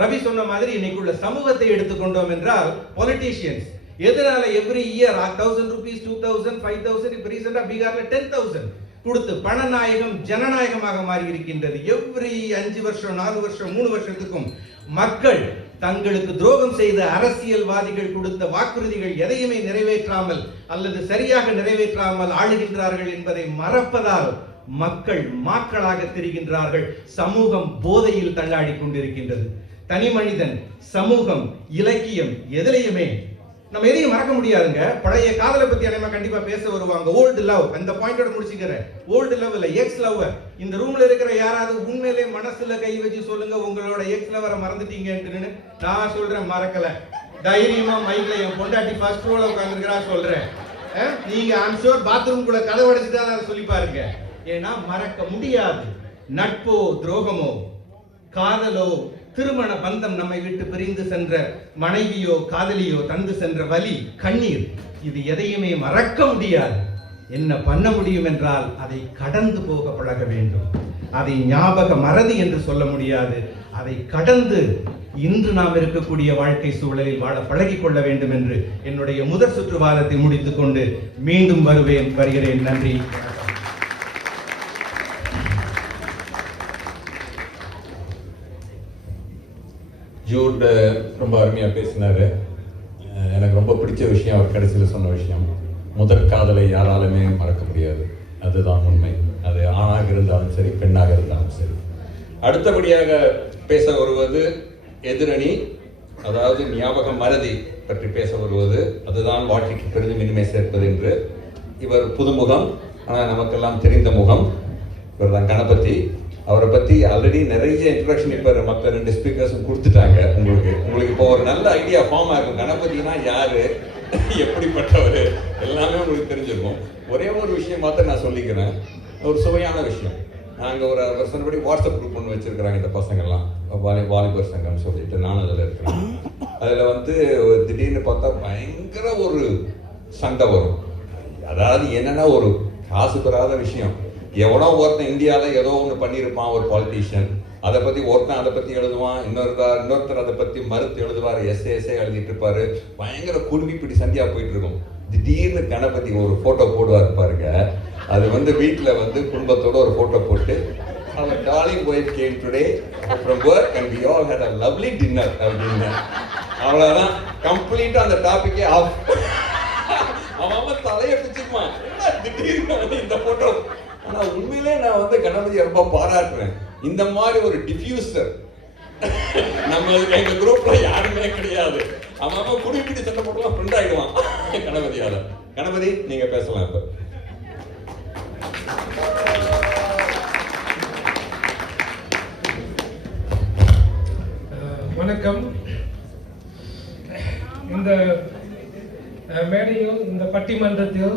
ரவி சொன்ன மாதிரி இன்னைக்குள்ள சமூகத்தை எடுத்துக்கொண்டோம் என்றால், பொலிட்டீஷியன்ஸ் எதனால எவ்ரி இயர் 1000 rupees, 2000, 5000, இப்ப ரீசெண்டா பீகார்ல 10,000 கொடுத்து பணநாயகம் ஜனநாயகமாக மாறி இருக்கின்றது. எவ்ரி 5 வருஷம், 4 வருஷம், 3 வருஷத்துக்கும் மக்கள் தங்களுக்கு துரோகம் செய்த அரசியல்வாதிகள் கொடுத்த வாக்குறுதிகள் எதையுமே நிறைவேற்றாமல் அல்லது சரியாக நிறைவேற்றாமல் ஆளுகின்றார்கள் என்பதை மறப்பதால் மக்கள் மாக்களாக தெரிகின்றார்கள். சமூகம் போதையில் தள்ளாடி கொண்டிருக்கின்றது. தனி மனிதன், சமூகம், இலக்கியம் எதிலையுமே நம்ம எதையும் மறக்க முடியாதுங்க. பழைய காதலை பத்தி நம்ம கண்டிப்பா பேச வருவாங்க. ஓல்டு லவ், அந்த பாயிண்டோட முடிச்சுக்கிறேன். ஓல்டு லவ் இல்ல, எக்ஸ் லவர். இந்த ரூம்ல இருக்கிற யாராவது உண்மையிலே மனசுல கை வச்சு சொல்லுங்க, உங்களோட எக்ஸ் லவரை மறந்துட்டீங்கன்னு. நான் சொல்றேன், மறக்கல. தைரியமா மைக்ல என் பொண்டாட்டி ஃபர்ஸ்ட் ரோல உட்கார்ந்துருக்கிறா சொல்றேன். நீங்க ஐம் ஷூர் பாத்ரூம் கூட கதை உடைச்சிட்டு அதை சொல்லி பாருங்க. ஏன்னா மறக்க முடியாது. நட்போ துரோகமோ, காதலோ, திருமண பந்தம், நம்மை விட்டு பிரிந்து சென்ற மனைவியோ காதலியோ தந்து சென்ற வலி, கண்ணீர், இது எதையுமே மறக்க முடியாது. என்ன பண்ண முடியும் என்றால் அதை கடந்து போக பழக வேண்டும். அதை ஞாபக மறதி என்று சொல்ல முடியாது. அதை கடந்து இன்று நாம் இருக்கக்கூடிய வாழ்க்கை சூழலில் வாழ பழகிக் கொள்ள வேண்டும் என்று என்னுடைய முதல் சுற்றுவாதத்தை முடித்துக் கொண்டு மீண்டும் வருகிறேன். நன்றி. ஜூட் ரொம்ப அருமையாக பேசினார். எனக்கு ரொம்ப பிடிச்ச விஷயம் அவர் கடைசியில் சொன்ன விஷயம், முதற் காதலை யாராலுமே மறக்க முடியாது. அதுதான் உண்மை. அது ஆணாக இருந்தாலும் சரி, பெண்ணாக இருந்தாலும் சரி. அடுத்தபடியாக பேச வருவது எதிரணி, அதாவது ஞாபக மறதி பற்றி பேச வருவது. அதுதான் வாழ்க்கைக்கு பெரிதும் இனிமை சேர்ப்பது என்று. இவர் புதுமுகம், ஆனால் நமக்கெல்லாம் தெரிந்த முகம். இவர் தான் கணபதி. அவரை பற்றி ஆல்ரெடி நிறைய இன்ட்ரடக்ஷன் இப்போ மற்ற 2 ஸ்பீக்கர்ஸும் கொடுத்துட்டாங்க. உங்களுக்கு இப்போ ஒரு நல்ல ஐடியா ஃபார்ம் ஆகும். கணபதினா யாரு, எப்படிப்பட்டவர், எல்லாமே உங்களுக்கு தெரிஞ்சிருக்கும். ஒரே ஒரு விஷயம் மாத்திரம் நான் சொல்லிக்கிறேன், ஒரு சுவையான விஷயம். நாங்கள் ஒரு வருஷப்படி வாட்ஸ்அப் குரூப் ஒன்று வச்சிருக்கிறாங்க இந்த பசங்கள்லாம், வாலிபர் சங்கம் சொல்லிட்டு. நானும் அதில் இருக்கிறேன். அதில் திடீர்னு பார்த்தா பயங்கர ஒரு சண்டை வரும். அதாவது என்னன்னா, ஒரு காசு பெறாத விஷயம். எவனோ ஒருத்தன் இந்தியாவில் ஏதோ ஒன்று பண்ணியிருப்பான், ஒரு பாலிட்டிஷியன். அதை பற்றி ஒருத்தன் அதை பற்றி எழுதுவான், இன்னொருத்தர் அதை பற்றி மறுத்து எழுதுவார், எஸ்ஏ எழுதிட்டு இருப்பாரு. பயங்கர குடும்பிப்பிடி சந்தியா போயிட்டு இருக்கும். திடீர்னு கணபதி ஒரு ஃபோட்டோ போடுவார் பாருங்க. அது வீட்டில் குடும்பத்தோட ஒரு ஃபோட்டோ போட்டு, அவர் darling wife came today from work and we all had a lovely dinner அப்படின்னு. அவ்வளோதான், கம்ப்ளீட்டாக அந்த டாபிக்கே ஆஃப். அவன் தலையை பிச்சுக்குவான், திடீர்னு இந்த ஃபோட்டோ. ஆனால் உண்மையிலே நான் கணபதியை ரொம்ப பாராட்டுறேன். இந்த மாதிரி ஒரு டிஃப்யூசர் நம்ம எங்க குரூப்ல யாருமே கிடையாது. அவன் குடிப்பிடி சண்டை போட்டுலாம் ஃப்ரெண்ட் ஆயிடுவான் கணபதியால. கணபதி, நீங்க பேசலாம் இப்ப. வணக்கம். இந்த மேடையில், இந்த பட்டிமன்றத்தில்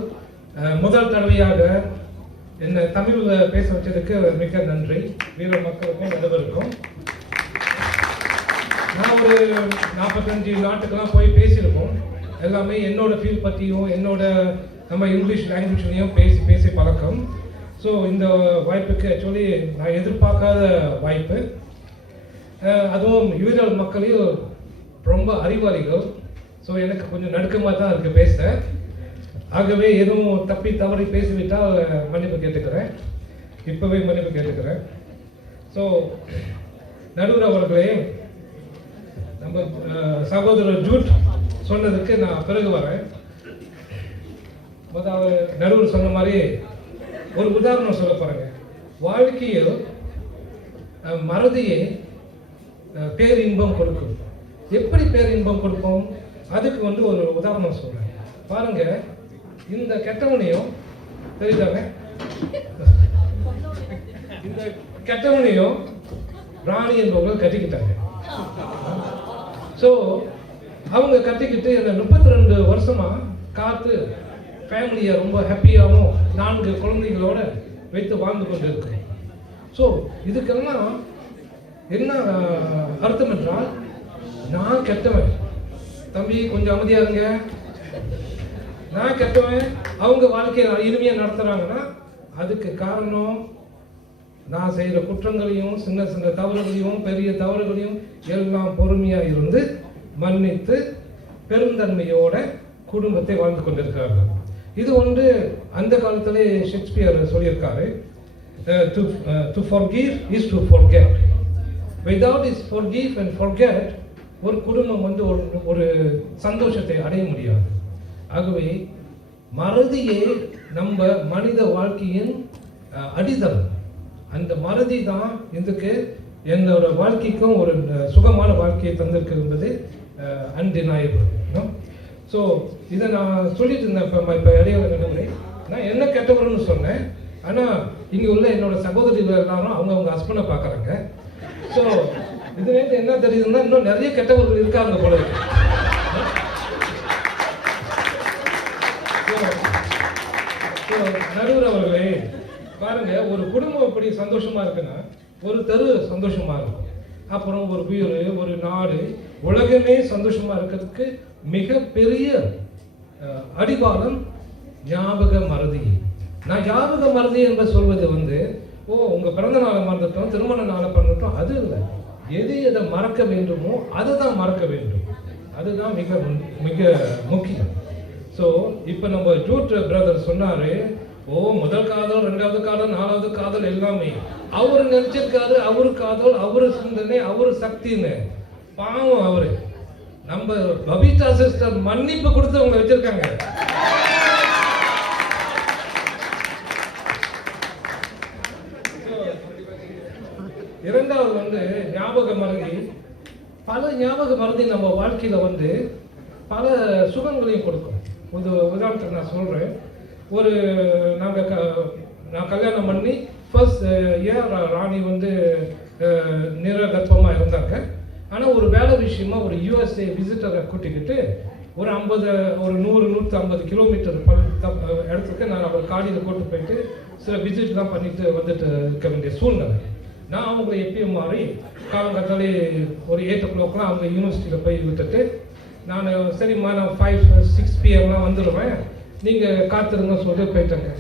முதல் தடவையாக என்ன தமிழில் பேச வச்சதுக்கு மிக நன்றி. வீர மக்களுக்கும் நடுவருக்கும். நான் ஒரு 45 நாட்டுக்கெல்லாம் போய் பேசியிருக்கோம். எல்லாமே என்னோட ஃபீல் பற்றியும் நம்ம இங்கிலீஷ் லாங்குவேஜ்லையும் பேசி பழக்கம். ஸோ இந்த வாய்ப்புக்கு ஆக்சுவலி நான் எதிர்பார்க்காத வாய்ப்பு. அதுவும் யூதர் மக்களையும் ரொம்ப அறிவாளிகள். ஸோ எனக்கு கொஞ்சம் நடுக்கமாக தான் இருக்குது பேச. ஆகவே எதுவும் தப்பி தவறி பேசிவிட்டால் மன்னிப்பு கேட்டுக்கிறேன், இப்போவே மன்னிப்பு கேட்டுக்கிறேன். ஸோ நடுவர் அவர்களே, நம்ம சகோதரர் ஜூட் சொன்னதுக்கு நான் பிறகு வரேன். அதாவது நடுவர் சொன்ன மாதிரி ஒரு உதாரணம் சொல்ல போகிறேங்க. வாழ்க்கையில் மறதியை பேரின்பம் கொடுக்கும். எப்படி பேரின்பம் கொடுப்போம்? அதுக்கு ஒரு உதாரணம் சொல்கிறேன் பாருங்க. இந்த கெட்டவனையும் தெரியுதாங்க, இந்த கெட்டவனையும் ராணி என்பவர்கள் கட்டிக்கிட்டாங்க. ஸோ அவங்க கட்டிக்கிட்டு இந்த 32 வருஷமா காத்து ஃபேமிலியை ரொம்ப ஹாப்பியாகவும் 4 குழந்தைகளோட வைத்து வாழ்ந்து கொண்டு இருக்கு. ஸோ இதுக்கெல்லாம் என்ன அர்த்தம் என்றால், நான் கெட்டவன், தம்பி கொஞ்சம் அமைதியா இருங்க, நான் கெட்டவன், அவங்க வாழ்க்கையை இனிமையாக நடத்துகிறாங்கன்னா அதுக்கு காரணம் நான் செய்கிற குற்றங்களையும் சின்ன சின்ன தவறுகளையும் பெரிய தவறுகளையும் எல்லாம் பொறுமையாக இருந்து மன்னித்து பெருந்தன்மையோட குடும்பத்தை வாழ்ந்து கொண்டிருக்கிறார்கள். இது அந்த காலத்திலே ஷேக்ஸ்பியர் சொல்லியிருக்காரு, to forgive is to forget. Without this forgive and forget, ஒரு குடும்பம் ஒரு சந்தோஷத்தை அடைய முடியாது. ஆகவே மறதியே நம்ம மனித வாழ்க்கையின் அடித்தளம். அந்த மறதி தான் இதுக்கு என்னோட வாழ்க்கைக்கும் ஒரு சுகமான வாழ்க்கையை தந்திருக்கு என்பது அன்டினாயபிள். ஸோ இதை நான் சொல்லிட்டு இருந்தேன். இப்போ இடையில நடைமுறை நான் என்ன கெட்டவர்னு சொன்னேன். ஆனால் இங்கே உள்ள என்னோட சகோதரிகள் எல்லாரும் அவங்க ஹஸ்பண்டை பார்க்குறாங்க. ஸோ இதுலேருந்து என்ன தெரியுதுன்னா, இன்னும் நிறைய கெட்டவர்கள் இருக்காங்க போல இருக்கு. நடுவர் அவர்களே பாருங்க, ஒரு குடும்பம் எப்படி சந்தோஷமா இருக்குன்னா ஒரு தெரு சந்தோஷமா இருக்கும். அப்புறம் ஒரு வீடு, ஒரு நாடு, உலகமே சந்தோஷமா இருக்கிறதுக்கு மிகப்பெரிய அடிபாலம் ஞாபக மறதி. நான் ஞாபக மறதி என்று சொல்வது உங்க பிறந்த நாளை மறந்துட்டோம், திருமண நாளை மறந்துட்டோம், அது இல்லை. எது எதை மறக்க வேண்டுமோ அதை தான் மறக்க வேண்டும். அதுதான் மிக மிக முக்கியம். ஸோ இப்போ நம்ம ஜூட் பிரதர் சொன்னாரு, முதல் காதல், 2வது காதல், 4வது காதல் எல்லாமே அவர் நினைச்சிருக்காரு. அவரு காதல், அவரு சிந்தனை, அவரு சக்தின்னு. பாவம் அவரு. நம்ம பபிதா சிஸ்டர் மன்னிப்பு கொடுத்து அவங்க வச்சிருக்காங்க. இரண்டாவது ஞாபக மறதி. பல ஞாபக மறதி நம்ம வாழ்க்கையில பல சுகங்களையும் கொடுக்கும். உதாரணத்துக்கு நான் சொல்றேன். நான் கல்யாணம் பண்ணி ஃபர்ஸ்ட் இயர் ராணி நிரகர்ப்பமாக இருந்தாங்க. ஆனால் ஒரு வேலை விஷயமா ஒரு USA விசிட்டரை கூட்டிக்கிட்டு ஒரு 100-150 கிலோமீட்டர் இடத்துக்கு நான் அவர் காடியில் கூட்டு போயிட்டு சில விசிட்லாம் பண்ணிட்டு வந்துட்டு இருக்க வேண்டிய சூழ்நிலை. நான் அவங்களை எப்பயும் மாறி காலங்காத்தாலே ஒரு 8 o'clockலாம் அவங்க யூனிவர்சிட்டியில் போய் விட்டுட்டு நான் சரிம்மா நான் 5-6 PM வந்துடுவேன், நீங்கள் காத்திருங்க சொல்லிட்டு போயிட்டேங்க.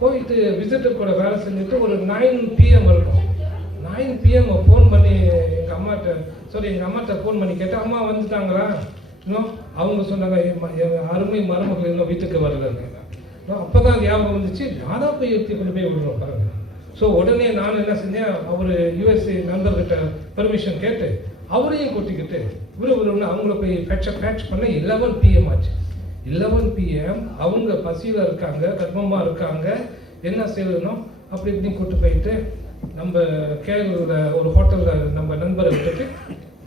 போயிட்டு விசிட்டர் கூட வேலை செஞ்சுட்டு ஒரு 9 PM இருக்கும். 9 PM ஃபோன் பண்ணி எங்கள் அம்மாட்ட ஃபோன் பண்ணி கேட்டேன், அம்மா வந்துட்டாங்களா? இன்னும் அவங்க சொன்னாங்க, அருமை மருமகள் இன்னும் வீட்டுக்கு வரலன்னு. அப்போ தான் ஞாபகம் வந்துச்சு, நான் தான் போய் எடுத்து கொண்டு போய் விடுறோம் பாருங்க. ஸோ உடனே நான் என்ன செஞ்சேன், அவர் USA நண்பர்கிட்ட பெர்மிஷன் கேட்டு அவரையும் கூட்டிக்கிட்டு விறுவிறுன்னு அவங்கள போய் பேட்ச் பண்ண 11 PM ஆச்சு. 11 PM அவங்க பசியில் இருக்காங்க, கர்ப்பமாக இருக்காங்க, என்ன செய்யணும் அப்படி இப்படின்னு கூட்டு போயிட்டு நம்ம கேரளில் ஒரு ஹோட்டலில் நம்ம நண்பரை விட்டுட்டு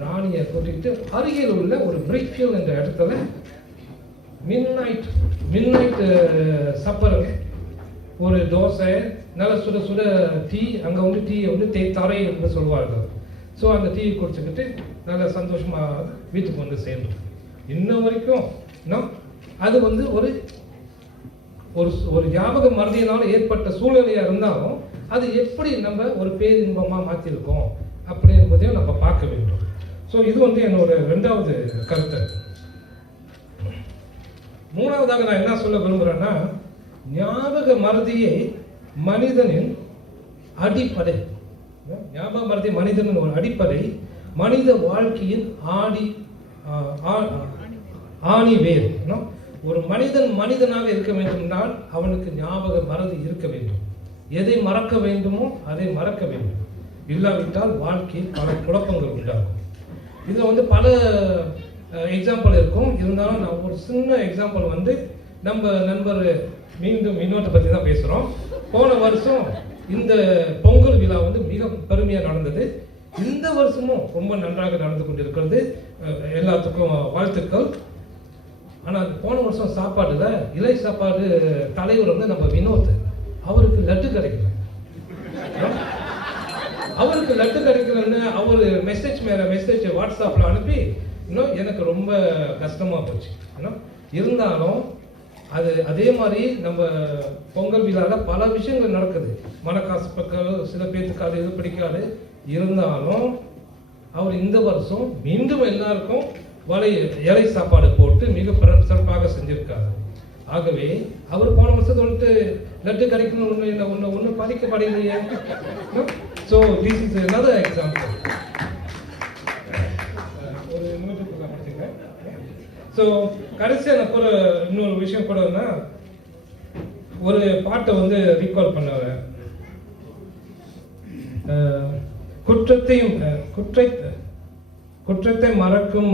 ராணியை கூட்டிகிட்டு அருகில் உள்ள ஒரு பிரிக்ஃபீல்ட் என்ற இடத்துல மிட் நைட் சப்பருங்க. ஒரு தோசை, நல்ல சுட சுட டீ, அங்கே டீயை தரை என்று சொல்வார்கள். ஸோ அந்த டீயை குடிச்சுக்கிட்டு நல்ல சந்தோஷமாக வீட்டுக்கு சேர்ந்தோம். இன்னும் வரைக்கும் அது ஒரு ஞாபக மறதியினால் ஏற்பட்ட சூழ்நிலையாக இருந்தாலும் அது எப்படி நம்ம ஒரு பேரின்பமாக மாற்றிருக்கோம் அப்படி என்பதையும் நம்ம பார்க்க வேண்டும். ஸோ இது என்னோட 2வது கருத்து. 3வதாக நான் என்ன சொல்ல விரும்புகிறேன்னா, ஞாபக மறதியை மனிதனின் அடிப்படை. ஞாபக மறதி மனிதனின் ஒரு அடிப்படை. மனித வாழ்க்கையின் ஆணி வேர். ஒரு மனிதனாக இருக்க வேண்டும் என்றால் அவனுக்கு ஞாபக மறதி இருக்க வேண்டும். எதை மறக்க வேண்டுமோ அதை மறக்க வேண்டும். இல்லாவிட்டால் வாழ்க்கையில் பல குழப்பங்கள் உண்டாகும். இதில் பல எக்ஸாம்பிள் இருக்கும். இருந்தாலும் நான் ஒரு சின்ன எக்ஸாம்பிள் நம்ம நண்பர் மீண்டும் இன்னொருத்த பற்றி தான் பேசுகிறோம். போன வருஷம் இந்த பொங்கல் விழா மிக பெருமையாக நடந்தது. இந்த வருஷமும் ரொம்ப நன்றாக நடந்து கொண்டிருக்கிறது. எல்லாத்துக்கும் வாழ்த்துக்கள். ஆனால் போன வருஷம் சாப்பாடுல இலை சாப்பாடு தலைவர் நம்ம வினோத், அவருக்கு லட்டு கிடைக்கல. அவருக்கு லட்டு கிடைக்கலன்னு அவர் மெசேஜ் மேலே மெசேஜ் வாட்ஸ்அப்பில் அனுப்பி எனக்கு ரொம்ப கஷ்டமாக போச்சு. இருந்தாலும் அதே மாதிரி நம்ம பொங்கல் விழாவில் பல விஷயங்கள் நடக்குது. மனக்காசுப்பக்கள் சில பேருக்கு அது இது பிடிக்காது. இருந்தாலும் அவர் இந்த வருஷம் மீண்டும் எல்லாருக்கும் இலை சாப்பாடு போட்டு மிக சிறப்பாக செஞ்சிருக்காரு. ஆகவே அவர் போன வருஷத்தை லட்டு கிடைக்கணும் ஒன்று பாதிக்கப்படலையே. So this is another example. ஒரு நிமிஷத்துக்கு முடிச்சுக்கிறேன். ஸோ கடைசியாக எனக்கு ஒரு இன்னொரு விஷயம் கூடன்னா, ஒரு பாட்டை ரீகால் பண்ண குற்றத்தை மறக்கும்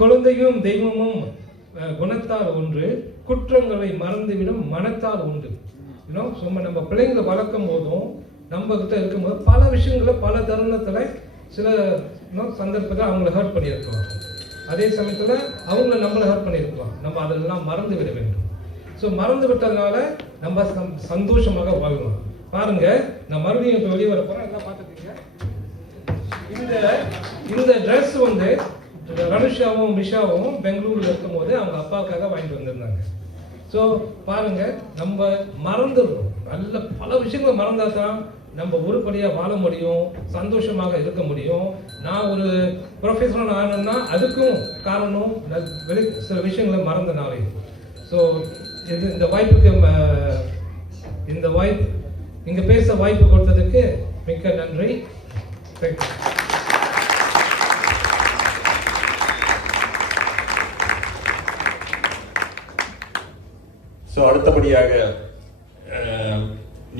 குழந்தையும் தெய்வமும் குணத்தால் ஒன்று, குற்றங்களை மறந்துவிடும் மனத்தால் உண்டு. நம்ம பிள்ளைங்களை வளர்க்கும் போதும் நம்ம கிட்ட இருக்கும்போது பல விஷயங்களை பல தருணத்துல சில சந்தர்ப்பத்தில் அவங்கள ஹர்ட் பண்ணியிருக்கலாம். அதே சமயத்தில் அவங்கள நம்மளை ஹர்ட் பண்ணியிருக்கலாம். நம்ம அதெல்லாம் மறந்து விட வேண்டும். ஸோ மறந்து விட்டதுனால நம்ம சந்தோஷமாக வாழலாம். பாருங்க, நான் மறுபடியும் இப்போ வெளியே வர போகிறேன். எல்லாம் பார்த்துக்கீங்க. இந்த ட்ரெஸ் ரனுஷாவும் விஷாவும் பெங்களூரில் இருக்கும்போது அவங்க அப்பாவுக்காக வாங்கிட்டு வந்திருந்தாங்க. ஸோ பாருங்க, நம்ம மறந்துடுறோம். நல்ல பல விஷயங்களை மறந்தா தான் நம்ம உருப்படியாக வாழ முடியும், சந்தோஷமாக இருக்க முடியும். நான் ஒரு ப்ரொஃபஷனல் ஆனேன்னா அதுக்கும் காரணம் சில விஷயங்களை மறந்தனாலே. ஸோ இந்த வாய்ப்புக்கு இங்கே பேச வாய்ப்பு கொடுத்ததுக்கு மிக்க நன்றி. தேங்க்யூ. ஸோ அடுத்தபடியாக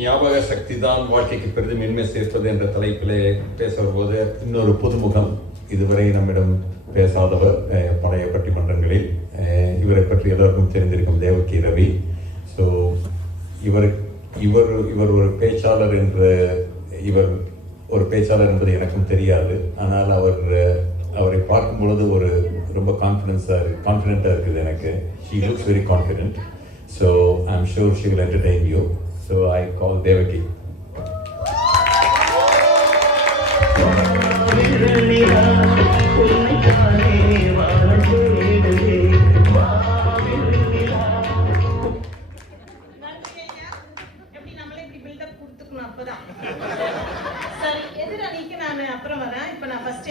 ஞாபக சக்தி தான் வாழ்க்கைக்கு பெரிதும் மென்மை சேர்ப்பது என்ற தலைப்பிலே பேச வரும்போது இன்னொரு புதுமுகம், இதுவரை நம்மிடம் பேசாதவர் பழைய பட்டிமன்றங்களில். இவரை பற்றி எல்லோருக்கும் தெரிந்திருக்கும் தேவகி ரவி. ஸோ இவர் ஒரு பேச்சாளர் என்பது எனக்கும் தெரியாது. ஆனால் அவரை பார்க்கும் பொழுது ஒரு ரொம்ப கான்ஃபிடென்ட்டாக இருக்குது எனக்கு. She looks very confident. So I'm sure she will entertain you. So I call Devaki.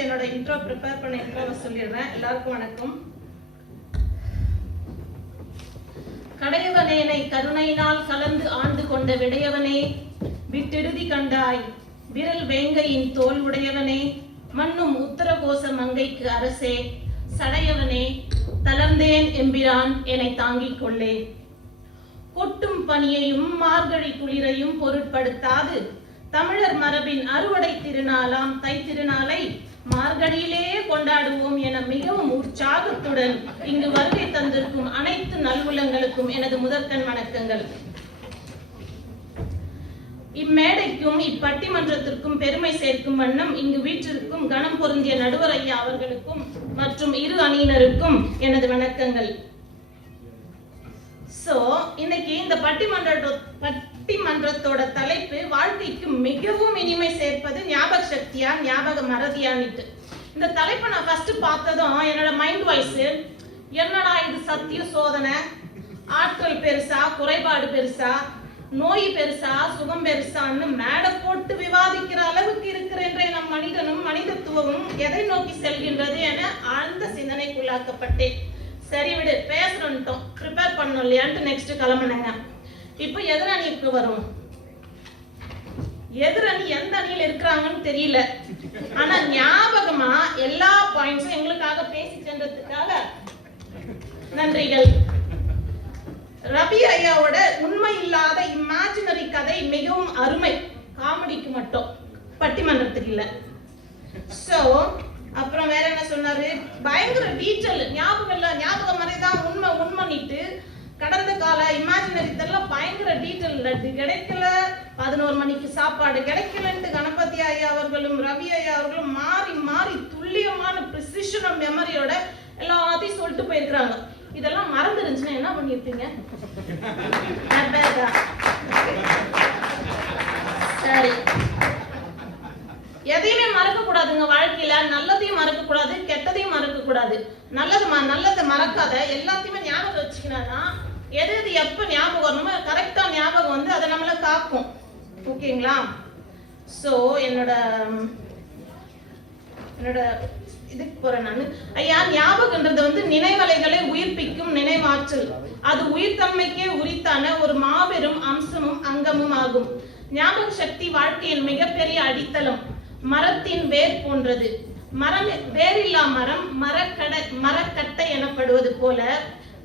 என்னோட இன்ட்ரோ ப்ரிப்பேர் பண்ண இன்ட்ரோவை சொல்லிடுறேன். எல்லாருக்கும் வணக்கம். கடையவனேனை கருணையினால் கலந்து ஆண்டு கொண்ட விடையவனே, விட்டெடுதி கண்டாய் விரல் வேங்கையின் தோல் உடையவனே, மண்ணும் உத்தரகோச மங்கைக்கு அரசே, சடையவனே தளர்ந்தேன் எம்பிரான் என்னை தாங்கிக் கொள்ளே. கொட்டும் பனியையும் மார்கழி குளிரையும் பொருட்படுத்தாது தமிழர் மரபின் அறுவடை திருநாளாம் தைத்திருநாளை மார்கழியிலே கொண்டாடுவோம் என மிகவும் உற்சாகத்துடன் இங்கு வருகை தந்திருக்கும் அனைத்து நல்வுள்ளங்களுக்கும் எனது முதற்கண் வணக்கங்கள். இம்மேடைக்கும் இப்பட்டிமன்றத்திற்கும் பெருமை சேர்க்கும் வண்ணம் இங்கு வீற்றிருக்கும் கணம் பொருந்திய நடுவர் ஐயா அவர்களுக்கும் மற்றும் இரு அணியினருக்கும் எனது வணக்கங்கள். சோ இன்னைக்கு இந்த பட்டிமன்றத்தோட தலைப்பு வாழ்க்கைக்கு மிகவும் இனிமை சேர்ப்பது ஞாபக சக்தியா ஞாபக மறதியான்னுட்டு. இந்த தலைப்பை நான் ஃபர்ஸ்ட் பார்த்ததும் என்னோட மைண்ட் வாய்ஸ், என்னடா இது சத்திய சோதனை, ஆற்றல் பெருசா குறைபாடு பெருசா, நோய் பெருசா சுகம் பெருசான்னு மேடை போட்டு விவாதிக்கிற அளவுக்கு இருக்கிற நம் மனிதனும் மனிதத்துவமும் எதை நோக்கி செல்கின்றது என ஆழ்ந்த சிந்தனைக்குள்ளாக்கப்பட்டேன். சரி விடு, பேசணும்ட்டோம், ப்ரிப்பேர் பண்ணணும் இல்லையான்ட்டு நெக்ஸ்ட் கிளம்புனேங்க. இப்போ எதிரணிக்கு வரும். எதிரணி எந்த அணியில் இருக்கிறாங்கன்னு தெரியல. ஆனா ஞாபகமா எல்லா பாயிண்ட்ஸும் எங்களுக்காக பேசி சென்றதுக்காக நன்றிகள். ரவி ஐயாவோட உண்மை இல்லாத இமேஜினரி கதை மிகவும் அருமை. காமெடிக்கு மட்டும், பட்டிமன்றத்துக்கு இல்ல. சோ அப்புறம் வேற என்ன சொன்னாரு, பயங்கர டீட்டெயில், ஞாபகம் இல்ல, ஞாபகம் மாதிரிதான் உண்மை உண்மைன்னுட்டு கடந்த கால இமேஜினரி தெல்லாம் பயங்கர டீட்டெயில். லட்டு கிடைக்கல, 11 மணிக்கு சாப்பாடு கிடைக்கலன்ட்டு கணபதி ஐயா அவர்களும் ரவி ஐயா அவர்களும் மாறி மாறி துல்லியமான பிரிசிஷன் ஆஃப் மெமரியோட எல்லாத்தையும் சொல்லிட்டு போயிருக்கிறாங்க. இதெல்லாம் மறந்துருந்துச்சுன்னா என்ன பண்ணிருப்பீங்க? சரி, எதையுமே மறக்க கூடாதுங்க வாழ்க்கையில. நல்லதையும் மறக்க கூடாது, கெட்டதையும் மறக்க கூடாது. நல்லதை மறக்காத, எல்லாத்தையுமே ஞாபகம் வச்சுக்கினாதான் எது எது எப்ப ஞாபகம் வரணுமோ கரெக்டா ஞாபகம் வந்து அதை நம்மள காக்கும். ஓகேங்களா? சோ என்னோட இதுக்கு போறேன் நான். ஐயா, ஞாபகம்ன்றது வந்து நினைவலைகளை உயிர்ப்பிக்கும் நினைவாற்றல். அது உயிர்த்தன்மைக்கே உரித்தான ஒரு மாபெரும் அம்சமும் அங்கமும் ஆகும். ஞாபக சக்தி வாழ்க்கையின் மிகப்பெரிய அடித்தளம். மரத்தின் வேர் போன்றது. வேரில்லா மரம் மரக்கட்டை எனப்படுவது போல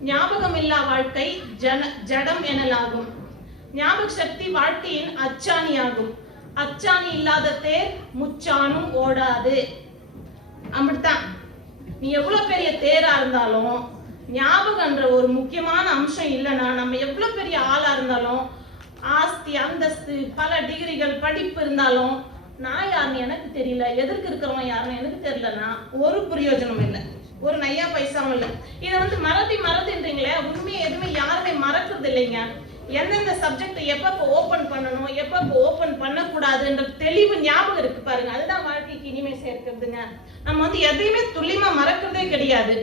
ஞாபகமில்லா வாழ்க்கை ஜடம் எனலாகும். ஞாபக சக்தி வாழ்க்கையின் அச்சாணியாகும். அச்சாணி இல்லாத தேர் முச்சானும் ஓடாது. அப்படித்தான், நீ எவ்வளவு பெரிய தேரா இருந்தாலும் ஞாபகம்ன்ற ஒரு முக்கியமான அம்சம் இல்லைன்னா, நம்ம எவ்வளவு பெரிய ஆளா இருந்தாலும், ஆஸ்தி அந்தஸ்து பல டிகிரிகள் படிப்பு இருந்தாலும், நான் யாருன்னு எனக்கு தெரியல, எதற்கு இருக்கிறவன் யாருன்னு எனக்கு தெரியலன்னா ஒரு பிரயோஜனம் இல்லை, ஒரு நையா பைசாவும் இல்லை. இதை வந்து மறந்துன்றீங்களே, உண்மையை எதுவுமே யாருமே மறக்கிறது இல்லைங்க. எந்தெந்த சப்ஜெக்ட் எப்பப்போ ஓபன் பண்ணணும், எப்பப்போ ஓபன் பண்ணக்கூடாதுன்ற தெளிவு ஞாபகம் இருக்கு பாருங்க. அதுதான் வாழ்க்கைக்கு இனிமை சேர்க்கிறதுங்க. நம்ம வந்து எதையுமே துல்லியமா மறக்கிறதே கிடையாது.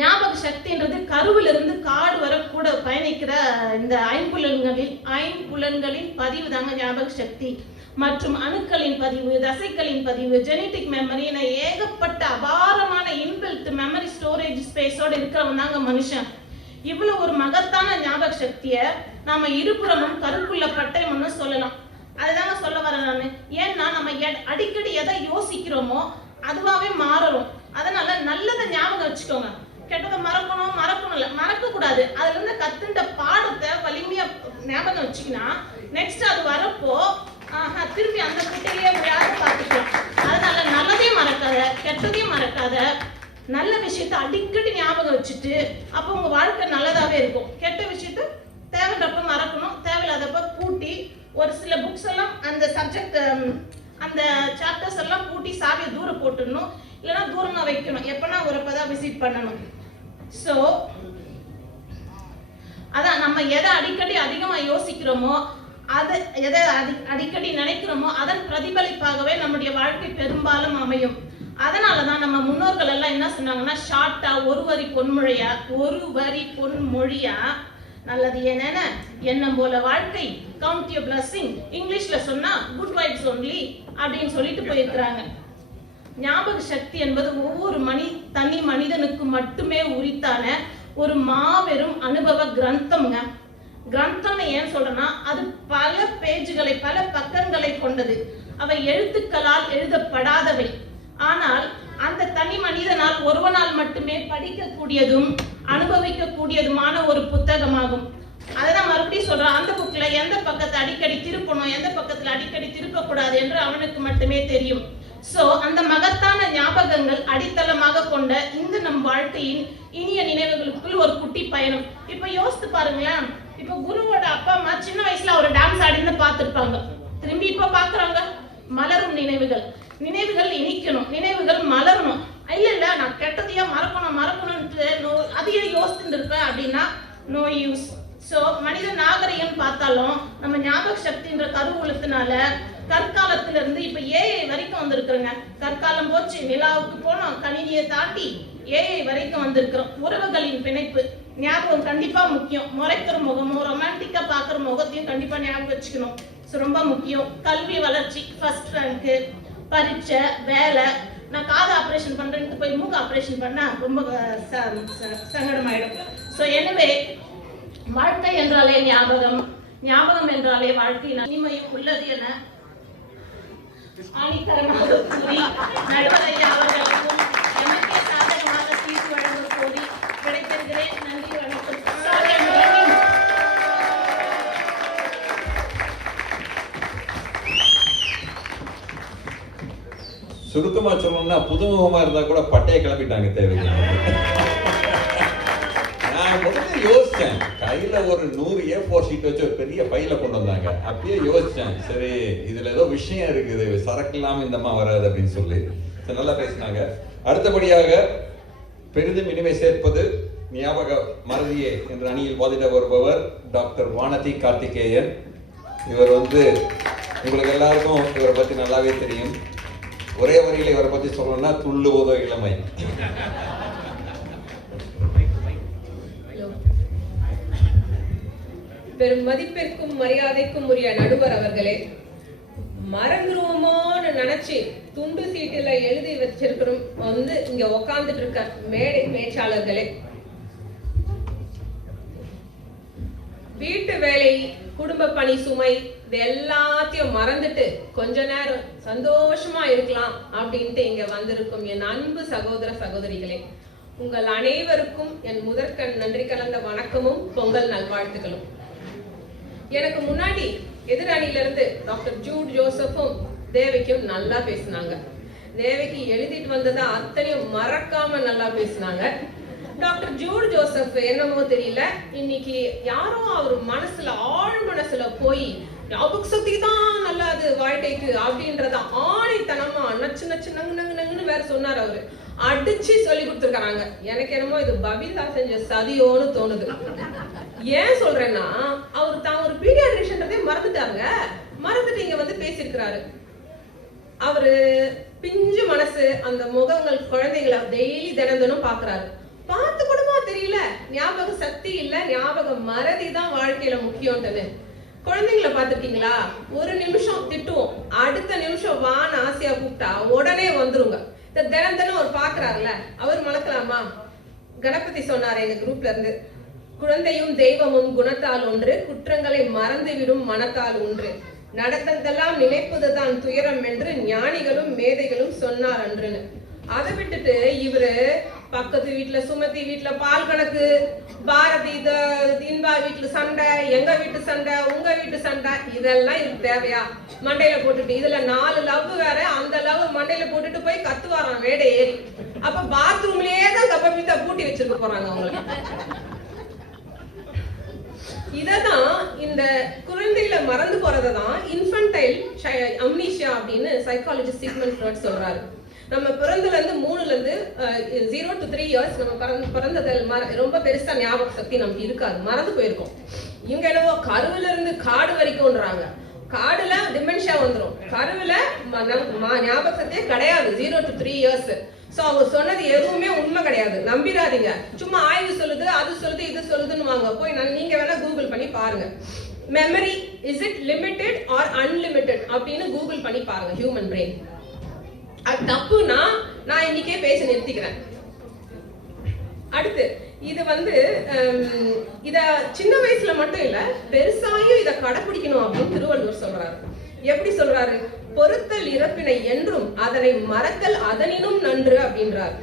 ஞாபக சக்தின்றது கருவிலிருந்து காடு வர கூட பயணிக்கிற இந்த ஐம்புலன்களின் பதிவு தாங்க ஞாபக சக்தி. மற்றும் அணுக்களின் பதிவு, தசைகளின் பதிவு, ஜெனட்டிக் மெமரி என ஏகப்பட்ட அபாரமான இன்பில்ட் மெமரி ஸ்டோரேஜ் ஸ்பேஸோட இருக்கிறவன் தாங்க மனுஷன். இவ்வளவு ஒரு மகத்தான ஞாபக சக்திய நாம இருபுறமும் கருக்குள்ள பட்டயம்னு சொல்லலாம். அதுதாங்க சொல்ல வரேன் நானு. ஏன்னா நம்ம அடிக்கடி எதை யோசிக்கிறோமோ அதுவாவே மாறும். அதனால நல்லதை ஞாபகம் வச்சுக்கோங்க, கெட்டதை மறக்கணும்ல, மறக்க கூடாது. அதுல இருந்து கத்துண்ட பாடத்தை வலிமையா ஞாபகம் வச்சுக்கினா நெக்ஸ்ட் அது வரப்போ திரும்பி அந்த குட்டையிலேயே யாரும் பார்த்துக்கலாம். அதனால நல்லதையும் மறக்காத, கெட்டதையும் மறக்காத, நல்ல விஷயத்த அடிக்கடி ஞாபகம் வச்சுட்டு அப்போ உங்க வாழ்க்கை நல்லதாவே இருக்கும். கெட்ட விஷயத்த தேவைன்றப்ப மறக்கணும், தேவையில்லாதப்ப பூட்டி ஒரு சில புக்ஸ் எல்லாம் அந்த சப்ஜெக்ட் அந்த சாப்டர்ஸ் எல்லாம் பூட்டி சாவியை தூரம் போட்டுடணும், இல்லைன்னா தூரமா வைக்கணும், எப்பனா ஒருப்பதான் விசிட் பண்ணணும். ஸோ அதான் நம்ம எதை அடிக்கடி அதிகமா யோசிக்கிறோமோ, அதை எதை அடிக்கடி நினைக்கிறோமோ அதன் பிரதிபலிப்பாகவே நம்முடைய வாழ்க்கை பெரும்பாலும் அமையும். அதனாலதான் நம்ம முன்னோர்கள் எல்லாம் என்ன சொன்னாங்கன்னா, ஷார்ட்டா ஒரு வரி பொன்மொழியா நல்லது என்னென்ன எண்ணம் போல வாழ்க்கை, கவுண்ட் யுவர் பிளஸிங், இங்கிலீஷ்ல சொன்னா குட் வைப்ஸ் ஒன்லி அப்படின்னு சொல்லிட்டு போயிருக்கிறாங்க. ஞாபக சக்தி என்பது ஒவ்வொரு தனி மனிதனுக்கு மட்டுமே உரித்தான ஒரு மாபெரும் அனுபவ கிரந்தம்ங்க. கிரந்தம் ஏன் சொல்றேன்னா, அது பல பேஜ்களை பல பக்கங்களை கொண்டது. அவை எழுத்துக்களால் எழுதப்படாதவை. ஆனால் அந்த தனி மனிதனால் ஒருவனால் மட்டுமே படிக்கக்கூடியதும் அனுபவிக்கக்கூடியதுமான ஒரு புத்தகமாகும். அதான் மறுபடியும் சொல்றேன், அந்த புக்ல எந்த பக்கத்தை அடிக்கடி திருப்பணும், எந்த பக்கத்துல அடிக்கடி திருப்பக்கூடாது என்று அவனுக்கு மட்டுமே தெரியும். சோ அந்த மகத்தான ஞாபகங்கள் அடித்தளமாக கொண்ட இந்த நம் வாழ்க்கையின் இனிய நினைவுகளுக்குள் ஒரு குட்டி பயணம். இப்ப யோசித்து பாருங்களேன், இப்ப குருவோட அப்பா அம்மா சின்ன வயசுல ஒரு டான்ஸ் ஆடின்னு பார்த்திருப்பாங்க, திரும்பி இப்ப பாக்குறாங்க. மலரும் நினைவுகள் இனிக்கணும், நினைவுகள் மலரணும். இல்ல நான் கெட்டதையா மறக்கணும்னு அதையே யோசிச்சுட்டு இருப்பேன் அப்படின்னா நோ யூஸ். சோ மனித நாகரிகம் பார்த்தாலும் நம்ம ஞாபக சக்தின்ற கருவூலத்தினால கற்காலத்துல இருந்து இப்ப ஏஐ வரைக்கும் வந்திருக்கிறோங்க. கற்காலம் போச்சு, நிலாவுக்கு போனோம், கணினியை தாண்டி ஏஐ வரைக்கும் வந்திருக்கிறோம். உறவுகளின் பிணைப்பு ஞாபகம் கண்டிப்பா முக்கியம். முறைக்கிற முகமும் ரொமான்டிக்கா பாக்குற முகத்தையும் கண்டிப்பா ஞாபகம் வச்சுக்கணும், ரொம்ப முக்கியம். கல்வி வளர்ச்சி, ஃபர்ஸ்ட் ரேங்க், பரீட்சை, வேலை. நான் காது ஆப்ரேஷன் பண்றேன்னு போய் மூக்கு ஆப்ரேஷன் பண்ணா ரொம்ப சங்கடமாயிடும். ஸோ எனவே வாழ்க்கை என்றாலே ஞாபகம், ஞாபகம் என்றாலே வாழ்க்கையின் இனிமையும் உள்ளது என ஆணித்தரமாக கூறி நடுவர் ஐயா அவர்களுக்கும் எமக்கே சாதகமாக தீர்ப்பு வழங்க கோரி விடைபெறுகிறேன். நன்றி, வணக்கம். சுருக்கமா சொல்லணும்னா புதுமுகமா இருந்தா கூட பட்டையை கிளப்பிட்டாங்க தேவையில்லை. நான் முதல்ல யோசிச்சேன், கையில ஒரு 100 A4 ஷீட் வச்சு ஒரு பெரிய பையில கொண்டு வந்தாங்க. அப்பயே யோசிச்சேன், சரி இதுல ஏதோ விஷயம் இருக்குது, சரக்கு இல்லாம இந்தமா வராது அப்படின்னு சொல்லி. நல்லா பேசினாங்க. அடுத்தபடியாக பெரிதும் இனிமை சேர்ப்பது ஞாபக மறதியே என்ற அணியில் வாதிட வருபவர் டாக்டர் வானதி கார்த்திகேயன். இவர் உங்களுக்கு எல்லாருக்கும் இவரை பத்தி நல்லாவே தெரியும். ஒரே வரியில இவரை பத்தி சொல்லணும்னா துள்ளுவதோ இளமை. பெரும் மதிப்பிற்கும் மரியாதைக்கும் உரிய நடுவர் அவர்களே, மறந்துருவோமோன்னு நினைச்சு துண்டு சீட்டுல எழுதி வச்சிருக்கிறோம் இங்க உக்காந்துட்டு இருக்க மேடை பேச்சாளர்களே, வீட்டு வேலை, குடும்ப பணி சுமை இது எல்லாத்தையும் மறந்துட்டு கொஞ்ச நேரம் சந்தோஷமா இருக்கலாம் அப்படின்ட்டு இங்க வந்திருக்கும் என் அன்பு சகோதர சகோதரிகளே, உங்கள் அனைவருக்கும் என் முதற்கண் நன்றி கலந்த வணக்கமும் பொங்கல் நல்வாழ்த்துக்களும். எனக்கு முன்னாடி எதிரணியில இருந்து டாக்டர் ஜூட் ஜோசப்பும் தேவிக்கும் நல்லா பேசினாங்க. தேவிக்கு எழுதிட்டு வந்ததா அத்தனையும் மறக்காம நல்லா பேசினாங்க. டாக்டர் ஜூட் ஜோசப் என்னமோ தெரியல, இன்னைக்கு யாரோ அவர் மனசுல ஆழ் மனசுல போய் ஞாபக சக்தி தான் நல்லது வாழ்க்கைக்கு அப்படின்றத ஆணைத்தனமா நச்சு நச்சு நங்கு நங்கு நங்குன்னு வேற சொன்னார். அவரு அடிச்சு சொல்லி கொடுத்துருக்காங்க. எனக்கு என்னமோ இது பபிதா செஞ்ச சதியோன்னு தோணுது. ஏன் சொல்றேன்னா, அவர் தான் ஒரு பீடியாட்ரிஷியன்றதே மறந்துட்டாங்க. மறந்துட்டு இங்க பேசியிருக்கிறாரு. அவரு பிஞ்சு மனசு, அந்த முகங்கள் குழந்தைகளை டெய்லி தினம் பாக்குறாரு. பார்த்து கூடமா தெரியல ஞாபக சக்தி இல்ல, ஞாபக மறதி தான் வாழ்க்கையில முக்கியம்னு. குழந்தைங்களை பார்த்துட்டீங்களா? ஒரு நிமிஷம் திட்டுவோம், அடுத்த நிமிஷம் வான்னு ஆசையா கூப்பிட்டா உடனே வந்துருங்க. இந்த தினம் அவர் பாக்குறாருல, அவர் மறக்கலாமா? கணபதி சொன்னார் எங்க குரூப்ல இருந்து, குழந்தையும் தெய்வமும் குணத்தால் ஒன்று, குற்றங்களை மறந்துவிடும் மனத்தால் ஒன்று, நடந்ததெல்லாம் நினைப்பதுதான் துயரம் என்று ஞானிகளும் மேதைகளும் சொன்னார் அன்றுன்னு. அதை விட்டுட்டு இவரு பக்கத்து வீட்டுல சுமதி வீட்டுல பால் கணக்கு, பாரதி இன்பா வீட்டுல சண்டை, எங்க வீட்டு சண்டை, உங்க வீட்டு சண்டை, இதெல்லாம் இதுக்கு தேவையா? மண்டையில போட்டுட்டு இதுல 4 லவ் வேற, அந்த லவ் மண்டையில போட்டுட்டு போய் கத்துவாராம் வேடை ஏறி. அப்ப பாத்ரூம்லயே தான் கபமிதா பூட்டி வச்சிருக்க போறாங்க அவங்களுக்கு. இததான் இந்த குழந்தையில மறந்து போறதான் இன்ஃபன்டைல் அம்னீஷியா அப்படின்னு சைக்காலஜிஸ்ட் சிக்மண்ட் ஃப்ராய்ட் சொல்றாரு. நம்ம பிறந்ததுல இருந்து 3ல இருந்து 0 to 3 இயர்ஸ் நம்ம பிறந்ததில் ரொம்ப பெருசா ஞாபக சக்தி நமக்கு இருக்காது, மறந்து போயிருக்கோம். இவங்க என்னவோ கருவில இருந்து காடு வரைக்கும்ன்றாங்க. காடுல டிமென்ஷியா வந்துடும், கருவில ஞாபக சக்தியே கிடையாது 0 to 3 இயர்ஸ். சோ அவங்க சொன்னது எதுவுமே உண்மை கிடையாது, நம்பிடாதீங்க. சும்மா ஆய்வு சொல்லுது, அது சொல்லுது, இது சொல்லுதுன்னு வாங்க போய் நீங்க வேணா கூகுள் பண்ணி பாருங்க. Memory is it limited or unlimited அப்படின்னு கூகுள் பண்ணி பாருங்க. ஹியூமன் பிரெயின் அது தப்புனா நான் இன்னைக்கே பேச நிறுத்திக்கிறேன். அடுத்து இது இத சின்ன வயசுல மட்டும் இல்ல, பெருசாயும் இத கடைபிடிக்கணும் அப்படின்னு திருவள்ளுவர் சொல்றாரு. எப்படி சொல்றாரு? பொறுத்தல் இறப்பினை என்றும் அதனை மறத்தல் அதனினும் நன்று அப்படின்றார்.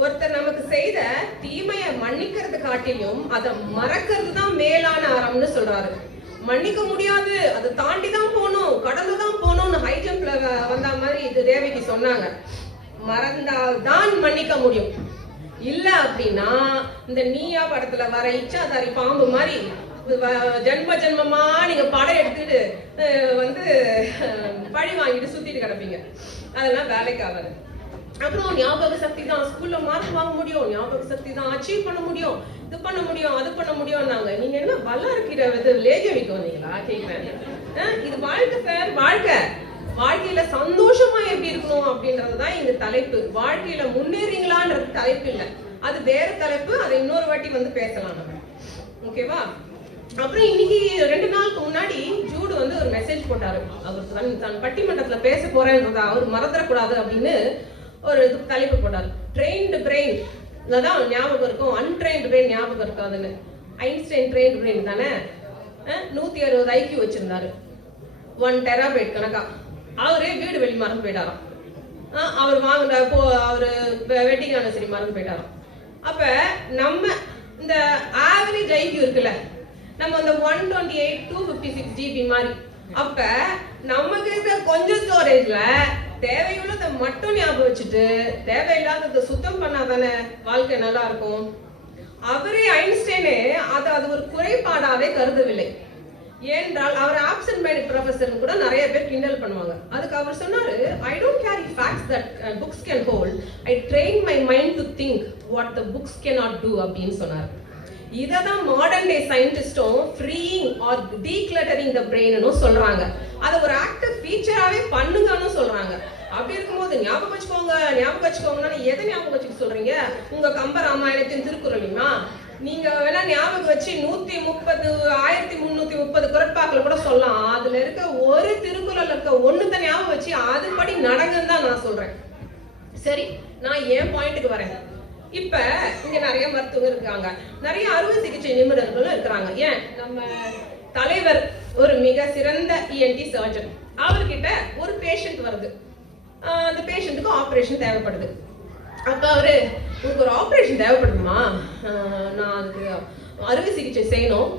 ஒருத்தர் நமக்கு செய்த தீமைய மன்னிக்கிறது காட்டிலும் அதை மறக்கிறது தான் மேலான அறம்னு சொல்றாரு. மன்னிக்க முடியாது, அதை தாண்டி தான் போகணும், கடந்து தான் போகணும்னு ஹை ஜம்ப்ல வந்த மாதிரி இது தேவிக்கு சொன்னாங்க. மறந்தால் தான் மன்னிக்க முடியும். இல்ல அப்படின்னா இந்த நீயா படத்துல வர இச்சாதாரி பாம்பு மாதிரி ஜென்ம ஜென்மமா நீங்க படம் எடுத்துட்டு பழி வாங்கிட்டு சுத்திட்டு கிடப்பீங்க. அதெல்லாம் வேலைக்கு ஆகாது. அப்புறம் ஞாபக சக்தி தான் ஸ்கூல்ல மார்க் வாங்க முடியும், ஞாபக சக்தி தான் அச்சீவ் பண்ண முடியும், இது பண்ண முடியும், அது பண்ண முடியும்னாங்க. நீங்க என்ன வல்லா இருக்கிற லேஜமிக்கு வந்தீங்களா கேட்கிறேன். இது வாழ்க்கை சார், வாழ்க்கையில சந்தோஷமா எப்படி இருக்கணும் அப்படின்றதுதான் இந்த தலைப்பு. வாழ்க்கையில முன்னேறீங்களான்றது தலைப்பு இல்லை, அது வேற தலைப்பு. அதை இன்னொரு வாட்டி பேசலாம் நம்ம. ஓகேவா? அப்புறம் இன்னைக்கு 2 நாளுக்கு முன்னாடி ஜூடு ஒரு மெசேஜ் போட்டாரு. அவர் தன் பட்டிமன்றத்துல பேச போறேன்றதா அவர் மறந்துடக்கூடாது அப்படின்னு ஒரு தலைப்பு போட்டாரு. ட்ரெயின்டு பிரெயின் தான் ஞாபகம் இருக்கும், அன்ட்ரெயின்டு பிரெயின் ஞாபகம் இருக்காதுன்னு. ஐன்ஸ்டைன் ட்ரெயின்டு பிரெயின் தானே. 160 ஐக்கியூ வச்சிருந்தாரு, 1 டெராபைட் கணக்கா. அவரே வீடு வெளி மறந்து போயிட்டாராம். அவர் வாங்கின அவர் வெட்டிங் ஆனிவர்சரி மறந்து போயிட்டாராம். அப்ப நம்ம இந்த ஆவரேஜ் ஐக்கியூ இருக்குல்ல, நம்ம இந்த 128 256 GB மாதிரி. அப்ப நமக்கு இருக்க கொஞ்சம் ஸ்டோரேஜ்ல தேவையுள்ளதை மட்டும் ஞாபகம் வச்சுட்டு தேவையில்லாததை சுத்தம் பண்ணாதானே வாழ்க்கை நல்லா இருக்கும். அவரே ஐன்ஸ்டைனே அது ஒரு குறைபாடாவே கருதவில்லை. ஏனென்றால் அவர் ஆப்சென்ட் மைண்டட் ப்ரொஃபஸர் கூட நிறைய பேர் கிண்டல் பண்ணுவாங்க. அதுக்கு அவர் சொன்னாரு, I don't carry facts that books can hold, I train my mind to think what the books can not do அப்படின்னு சொன்னார். இதை தான் மாடர்ன் டே சயின்டிஸ்டும் ஃப்ரீயிங் ஆர் டீக்ளட்டரிங் த பிரெயின்னு சொல்றாங்க. அதை ஒரு ஆக்டிவ் ஃபீச்சராகவே பண்ணுங்கன்னு சொல்றாங்க. அப்படி இருக்கும்போது ஞாபகம் வச்சுக்கோங்கன்னா எதை ஞாபகம் வச்சுக்க சொல்றீங்க? உங்க கம்ப ராமாயணத்தின் திருக்குறளையுமா? நீங்க வேணா ஞாபகம் வச்சு 1330 குரட்பாக்களை கூட சொல்லலாம். அதுல இருக்க ஒரு திருக்குறள் இருக்க ஒண்ணுத்த ஞாபகம் வச்சு அதுபடி நடங்கன்னு தான் நான் சொல்றேன். சரி, நான் ஏன் பாயிண்ட்டுக்கு வரேன். இப்ப இங்க நிறைய மருத்துவர்கள் இருக்காங்க, நிறைய அறுவை சிகிச்சை நிபுணர்களும் இருக்கிறாங்க. ஏன் நம்ம தலைவர் ஒரு மிக சிறந்த ENT சர்ஜன், அவர்கிட்ட ஒரு பேஷண்ட் வருது. அந்த பேஷண்ட்டுக்கு ஆப்ரேஷன் தேவைப்படுது. அப்ப அவரு, உங்களுக்கு ஒரு ஆப்ரேஷன் தேவைப்படுதுமா, நான் அதுக்கு அறுவை சிகிச்சை செய்யணும்,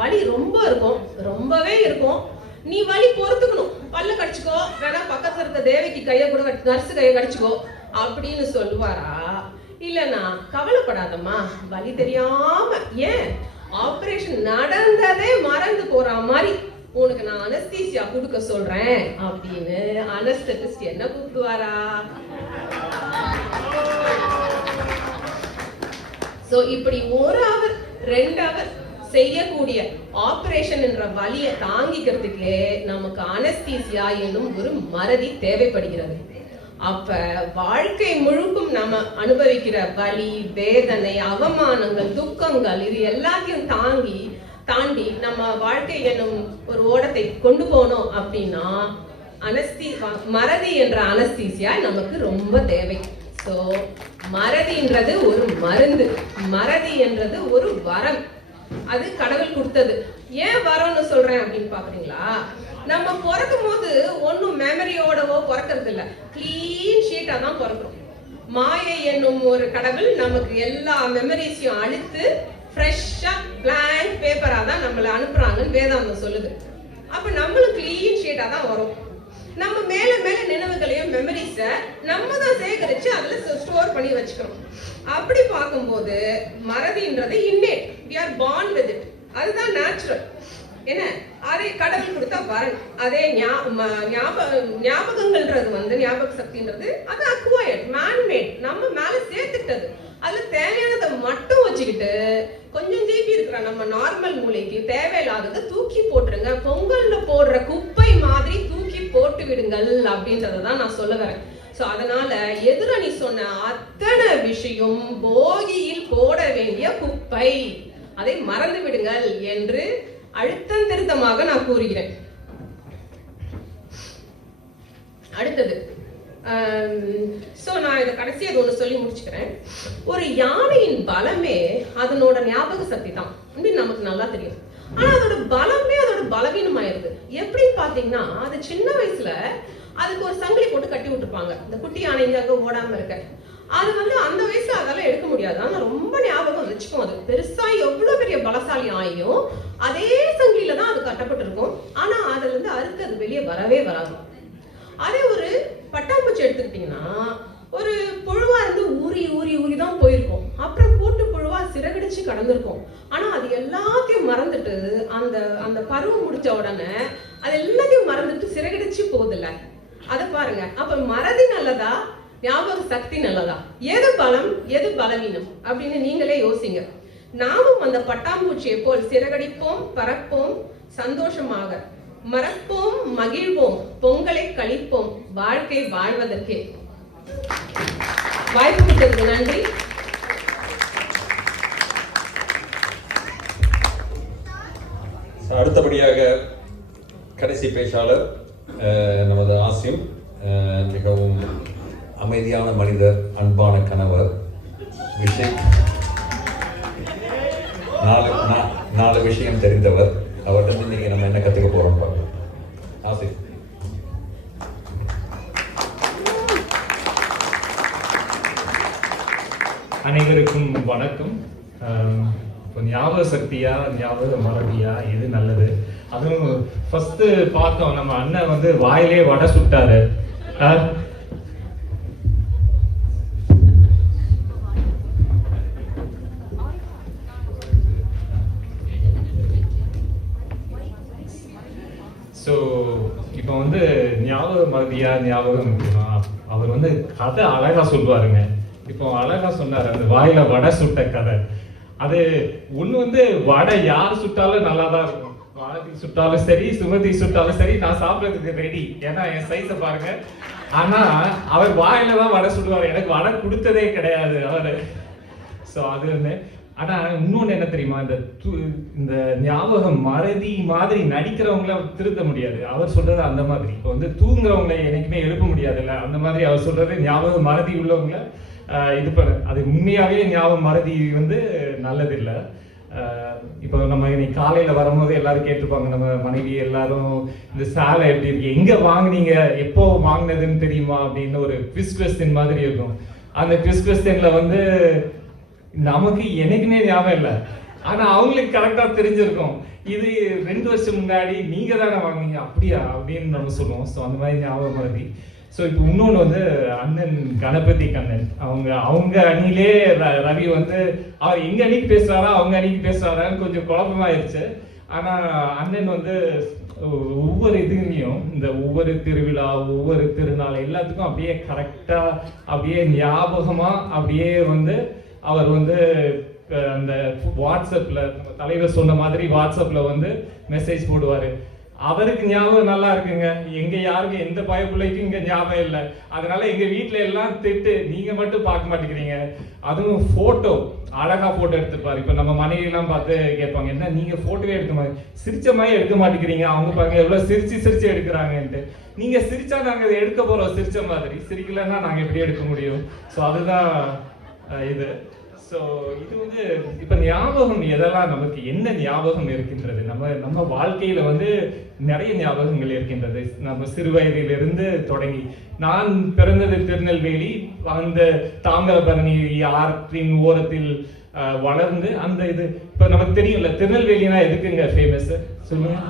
வலி ரொம்ப இருக்கும், ரொம்பவே இருக்கும், நீ வலி பொறுத்துக்கணும், பல்ல கடிச்சுக்கோ, வேணா பக்கத்துல இருக்க தேவிக்கு கையை கூட நர்ஸு கையை கடிச்சுக்கோ அப்படின்னு சொல்லுவாரா? இல்லைண்ணா கவலைப்படாதம்மா, வலி தெரியாம, ஏன் ஆபரேஷன் நடந்ததே மறந்து போற மாதிரி உனக்கு நான் அனஸ்தீசியா கொடுக்க சொல்றேன் அப்படின்னு அனஸ்தெட்டிஸ்ட் என்ன கூப்பிடுவாரா? சோ இப்படி 1 ஹவர் 2 ஹவர் செய்யக்கூடிய ஆபரேஷன் என்ற வலியை தாங்கிக்கிறதுக்கே நமக்கு அனஸ்தீசியா என்னும் ஒரு மறதி தேவைப்படுகிறது. அப்ப வாழ்க்கை முழுக்கும் நம்ம அனுபவிக்கிற வலி, வேதனை, அவமானங்கள், துக்கங்கள், இது எல்லாத்தையும் தாண்டி நம்ம வாழ்க்கை என்னும் ஒரு ஓடத்தை கொண்டு போனோம் அப்படின்னா மறதி என்ற அனஸ்தீசியா நமக்கு ரொம்ப தேவை. சோ மறதின்றது ஒரு மருந்து, மறதி என்றது ஒரு வரம், அது கடவுள் கொடுத்தது. ஏன் வரம்னு சொல்றேன் அப்படின்னு பாக்குறீங்களா? நம்ம பிறக்கும் போது ஒன்னும் மெமரியோடவோ பிறக்கிறது இல்ல, கிளீன் ஷீட்டா தான் பிறக்கிறோம். மாயை என்னும் ஒரு கடவுள் நமக்கு எல்லா மெமரிஸையும் அழித்து ஃப்ரெஷ்ஷா பிளாங்க் பேப்பரா தான் நம்மளை அனுப்புறாங்கன்னு வேதாந்தம் சொல்லுது. அப்ப நம்மளும் கிளீன் ஷீட்டா தான் வரும். நம்ம மேல நினைவுகளையும் மெமரிஸை நம்ம தான் சேகரிச்சு அதுல ஸ்டோர் பண்ணி வச்சுக்கிறோம். அப்படி பார்க்கும்போது மறதின்றது innate, we are born with it, அதுதான் நேச்சுரல். என்ன, அதை கடவுள் கொடுத்தா வரணும். அதே ஞாபகங்கள்ன்றது ஞாபக சக்தின்றது அது அக்வயர்ட், மேன்மேட், நம்ம மேல சேர்த்துட்டது. அதுல தேவையானதை மட்டும் வச்சுக்கிட்டு கொஞ்சம் ஜிபி இருக்கிற நம்ம நார்மல் மூளைக்கு தேவையில்லாததை தூக்கி போட்டுருங்க. பொங்கல்ல போடுற குப்பை மாதிரி தூக்கி போட்டு விடுங்கள் அப்படின்றதான் நான் சொல்ல வரேன். சோ அதனால எதிரணி சொன்ன அத்தனை விஷயம் போகியில் போட வேண்டிய குப்பை, அதை மறந்து விடுங்கள் என்று அழுத்தம் திருத்தமாக நான் கூறுகிறேன். அடுத்தது, நான் இதை கடைசியா ஒண்ணு சொல்லி முடிச்சுக்கிறேன். ஒரு யானையின் பலமே அதனோட ஞாபக சக்தி தான் நமக்கு நல்லா தெரியும். ஆனா அதோட பலமே அதோட பலவீனமாயிருது. எப்படின்னு பாத்தீங்கன்னா, அது சின்ன வயசுல அதுக்கு ஒரு சங்கிலி போட்டு கட்டி விட்டுருப்பாங்க, இந்த குட்டி யானைங்க அங்க ஓடாம இருக்க. அது அந்த வயசுல அதெல்லாம் எடுக்க முடியாது. ஆனா ரொம்ப ஞாபகம் வச்சுக்கும். அது பெருசா எவ்வளவு பெரிய பலசாலி ஆயும் அதே சங்கிலியில தான் அது கட்டப்பட்டு இருக்கும். ஆனா அதுல இருந்து அறுத்து அது வெளியே வரவே வராது. அதே ஒரு பட்டாம்பூச்சி எடுத்துக்கிட்டீங்கன்னா, ஒரு புழுவா இருந்து ஊறி தான் போயிருக்கும். அப்புறம் கூட்டு புழுவா சிறகடிச்சு கடந்திருக்கும். ஆனா அது எல்லாத்தையும் மறந்துட்டு அந்த பருவம் முடிச்ச உடனே அது எல்லாத்தையும் மறந்துட்டு சிறகடிச்சு போகுதுல்ல, அதை பாருங்க. அப்ப மறதி நல்லதா, ஞாபக சக்தி நல்லதா? எது பலம், எது பலவீனம் அப்படின்னு நீங்களே யோசிங்க. நாமும் அந்த பட்டாம்பூச்சியை போல் சிறகடிப்போம், பறப்போம், சந்தோஷமாக மறப்போம், மகிழ்வோம், பொங்கலை கழிப்போம், வாழ்க்கை வாழ்வதற்கே. வாய்ப்பு கொடுத்ததுக்கு நன்றி. அடுத்தபடியாக கடைசி பேச்சாளர் நமது ஆசிம், மிகவும் அமைதியான மனிதர், அன்பான கணவர், 4 விஷயம் தெரிந்தவர். அவர்கிட்ட நீங்க நம்ம என்ன கத்துக்க போறோம் பார்க்கலாம். ஆசை. அனைவருக்கும் வணக்கம். இப்போ ஞாபக சக்தியா ஞாபக மறதியா எது நல்லது? அதுவும் ஃபர்ஸ்ட் பார்த்தோம், நம்ம அண்ணன் வந்து வாயிலே வடை சுட்டாரு. ஸோ இப்போ வந்து ஞாபக மறதியா ஞாபகம் முக்கியமா? அவர் வந்து கதை அழகா சொல்லுவாருங்க. இப்போ அழகா சொன்னார், அந்த வாயில வடை சுட்ட கதை. அது ஒண்ணு வந்து வடை யார் சுட்டாலும் நல்லா தான் இருக்கும். வாழை சுட்டாலும் சரி, சுமதி சுட்டாலும் சரி, நான் சாப்பிட்றதுக்கு ரெடி. ஏன்னா என் சைஸை பாருங்க. ஆனா அவர் வாயில தான் வடை சுடுவார். எனக்கு வடை கொடுத்ததே கிடையாது அவரு. ஸோ அது வந்து, ஆனா இன்னொன்னு என்ன தெரியுமா, இந்த ஞாபகம் மறதி மாதிரி நடிக்கிறவங்கள திருத்த முடியாது. அவர் சொல்றது அந்த மாதிரி. இப்போ வந்து தூங்குறவங்களை என்னைக்குமே எழுப்ப முடியாதுல்ல, அந்த மாதிரி அவர் சொல்றது ஞாபகம் மறதி உள்ளவங்கள இது பண்ண, அது உண்மையாவே ஞாபகம் மறதி வந்து நல்லது இல்லை. இப்போ நம்ம இன்னைக்கு காலையில வரும்போது எல்லாரும் கேட்டிருப்பாங்க, நம்ம மனைவி எல்லாரும், இந்த சேலை எப்படி இருக்கு, எங்க வாங்கினீங்க, எப்போ வாங்கினதுன்னு தெரியுமா அப்படின்னு ஒரு குவிஸ் கொஸ்டின் மாதிரி இருக்கும். அந்த குவிஸ் கொஸ்டின்ல வந்து நமக்கு எனக்குன்னே ஞாபகம் இல்லை, ஆனா அவங்களுக்கு கரெக்டா தெரிஞ்சிருக்கும். இது 2 வருஷம் முன்னாடி நீங்க தானே வாங்கினீங்க, அப்படியா அப்படின்னு நம்ம சொல்லுவோம். ஸோ அந்த மாதிரி ஞாபகம் மறதி. ஸோ இப்போ இன்னொன்று வந்து அண்ணன் கணபதி கண்ணன், அவங்க அணிலே ரவி வந்து அவர் எங்க அணிக்கு பேசுறாரா அவங்க அணிக்கு பேசுறாரான்னு கொஞ்சம் குழப்பமாயிருச்சு. ஆனா அண்ணன் வந்து ஒவ்வொரு இதுலையும், இந்த ஒவ்வொரு திருவிழா, ஒவ்வொரு திருநாள் எல்லாத்துக்கும் அப்படியே கரெக்டா, அப்படியே ஞாபகமா, அப்படியே வந்து அவர் வந்து அந்த வாட்ஸ்அப்ல, நம்ம தலைவர் சொன்ன மாதிரி வாட்ஸ்அப்ல வந்து மெசேஜ் போடுவாரு. அவருக்கு ஞாபகம் நல்லா இருக்குங்க, எங்க யாருக்கு எந்த பயப்பிள்ளைக்கும் இங்க ஞாபகம் இல்லை. அதனால எங்க வீட்டுல எல்லாம் திட்டு, நீங்க மட்டும் பார்க்க மாட்டேங்கிறீங்க. அதுவும் போட்டோ, அழகா போட்டோ எடுத்துப்பாரு. இப்ப நம்ம மனைவி எல்லாம் பார்த்து கேட்பாங்க, என்ன நீங்க போட்டோவே எடுக்க மாதிரி, சிரிச்ச மாதிரி எடுக்க மாட்டேங்கிறீங்க. அவங்க பாருங்க எவ்வளவு சிரிச்சு எடுக்கிறாங்கன்ட்டு. நீங்க சிரிச்சா நாங்க அதை எடுக்க போறோம் சிரிச்ச மாதிரி, சிரிக்கலன்னா நாங்க எப்படி எடுக்க முடியும்? ஸோ அதுதான் இது. ஸோ இது வந்து இப்போ ஞாபகம் எதெல்லாம், நமக்கு என்ன ஞாபகம் இருக்கின்றது? நம்ம வாழ்க்கையில வந்து நிறைய ஞாபகங்கள் இருக்கின்றது. நம்ம சிறு வயதிலிருந்து தொடங்கி, நான் பிறந்தது திருநெல்வேலி, அந்த தாமிரபரணி ஆற்றின் ஓரத்தில் வளர்ந்து, அந்த இது இப்போ நமக்கு தெரியும்ல, திருநெல்வேலினா எதுக்குங்க ஃபேமஸ் சொல்லுங்க?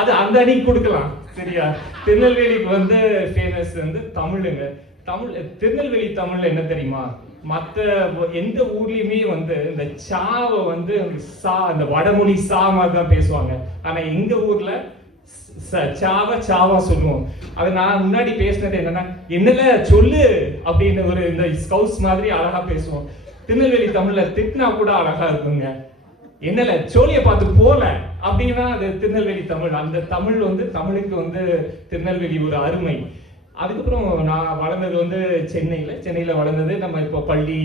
அது அந்த அணிக்கு கொடுக்கலாம், சரியா? திருநெல்வேலிக்கு வந்து ஃபேமஸ் வந்து தமிழுங்க. திருநெல்வேலி தமிழ்ல என்ன தெரியுமா, மற்ற எந்த ஊர்லயுமே வந்து இந்த சாவை வந்து இந்த வடமொழி சா மாதிரி தான் பேசுவாங்க. ஆனா எங்க ஊர்ல சாவா சொல்லுவோம். அது நான் முன்னாடி பேசினது என்னன்னா, என்னல சொல்லு அப்படின்னு ஒரு இந்த ஸ்கவுட்ஸ் மாதிரி அழகா பேசுவோம். திருநெல்வேலி தமிழ்ல திட்டினா கூட அழகா இருக்குங்க. என்னல சோழிய பார்த்து போல அப்படின்னா அது திருநெல்வேலி தமிழ். அந்த தமிழ் வந்து, தமிழுக்கு வந்து திருநெல்வேலி ஒரு அருமை. அதுக்கப்புறம் நான் வளர்ந்தது வந்து சென்னையில் வளர்ந்தது. நம்ம இப்போ பள்ளி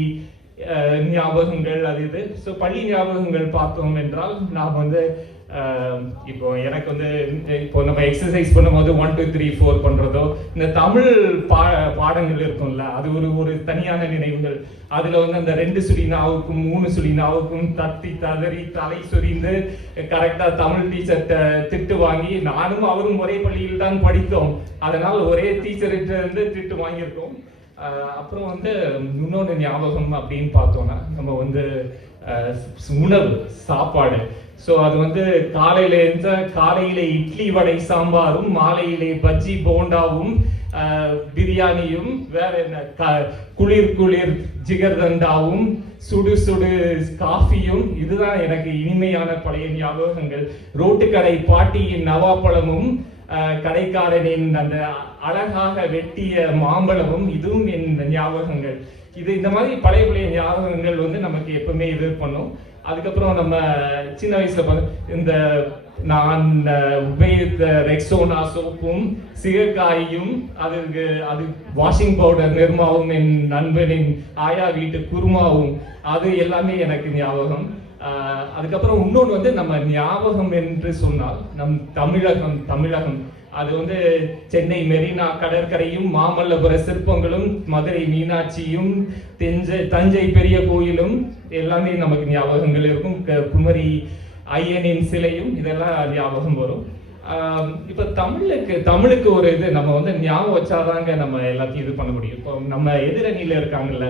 ஞாபகங்கள் அது இது. ஸோ பள்ளி ஞாபகங்கள் பார்த்தோம் என்றால், நான் வந்து இப்போ எனக்கு வந்து இப்போ நம்ம எக்ஸசைஸ் பண்ணும்போது 1 2 3 4 பண்றதோ, இந்த தமிழ் பாடங்கள் இருக்கும்ல, அது ஒரு தனியான நினைவுகள். அதுல வந்து அந்த 2 சுழி நாவுக்கும் 3 சுழி நாவுக்கும் தட்டி ததறி தலை சொரிந்து கரெக்டா தமிழ் டீச்சர்கிட்ட திட்டு வாங்கி, நானும் அவரும் ஒரே பள்ளியில் தான் படித்தோம், அதனால ஒரே டீச்சர்கிட்ட இருந்து திட்டு வாங்கியிருக்கோம். அப்புறம் வந்து இன்னொன்று ஞாபகம் அப்படின்னு பார்த்தோம்னா, நம்ம வந்து உணவு, சாப்பாடு. ஸோ அது வந்து காலையில இட்லி வடை சாம்பாரும், மாலையிலே பஜ்ஜி போண்டாவும், பிரியாணியும், வேற என்ன குளிர் ஜிகர்தண்டாவும், சுடு காஃபியும். இதுதான் எனக்கு இனிமையான பழைய ஞாபகங்கள். ரோட்டுக்கடை பாட்டியின் நவாப்பழமும், கடைக்காரனின் அந்த அழகாக வெட்டிய மாம்பழமும், இதுவும் என் ஞாபகங்கள். இந்த மாதிரி பழைய ஞாபகங்கள் வந்து நமக்கு எப்பவுமே இது பண்ணும். அதுக்கப்புறம் நம்ம சின்ன வயசுல இந்த நான் உபயோகித்த ரெக்ஸோனா சோப்பும், சிகக்காயும், அது வாஷிங் பவுடர் நிர்மாவும், என் நண்பனின் ஆயா வீட்டு குருமாவும், அது எல்லாமே எனக்கு ஞாபகம். அதுக்கப்புறம் இன்னொன்று வந்து நம்ம ஞாபகம் என்று சொன்னால், நம் தமிழகம் அது வந்து சென்னை மெரினா கடற்கரையும், மாமல்லபுர சிற்பங்களும், மதுரை மீனாட்சியும், தஞ்சை பெரிய கோயிலும் எல்லாமே நமக்கு ஞாபகங்கள் இருக்கும். குமரி ஐயனின் சிலையும் இதெல்லாம் ஞாபகம் வரும். இப்போ தமிழுக்கு ஒரு இது நம்ம வந்து ஞாபகம் வச்சாதாங்க நம்ம எல்லாத்தையும் இது பண்ண முடியும். இப்போ நம்ம எதிரணியில் இருக்காங்கல்ல,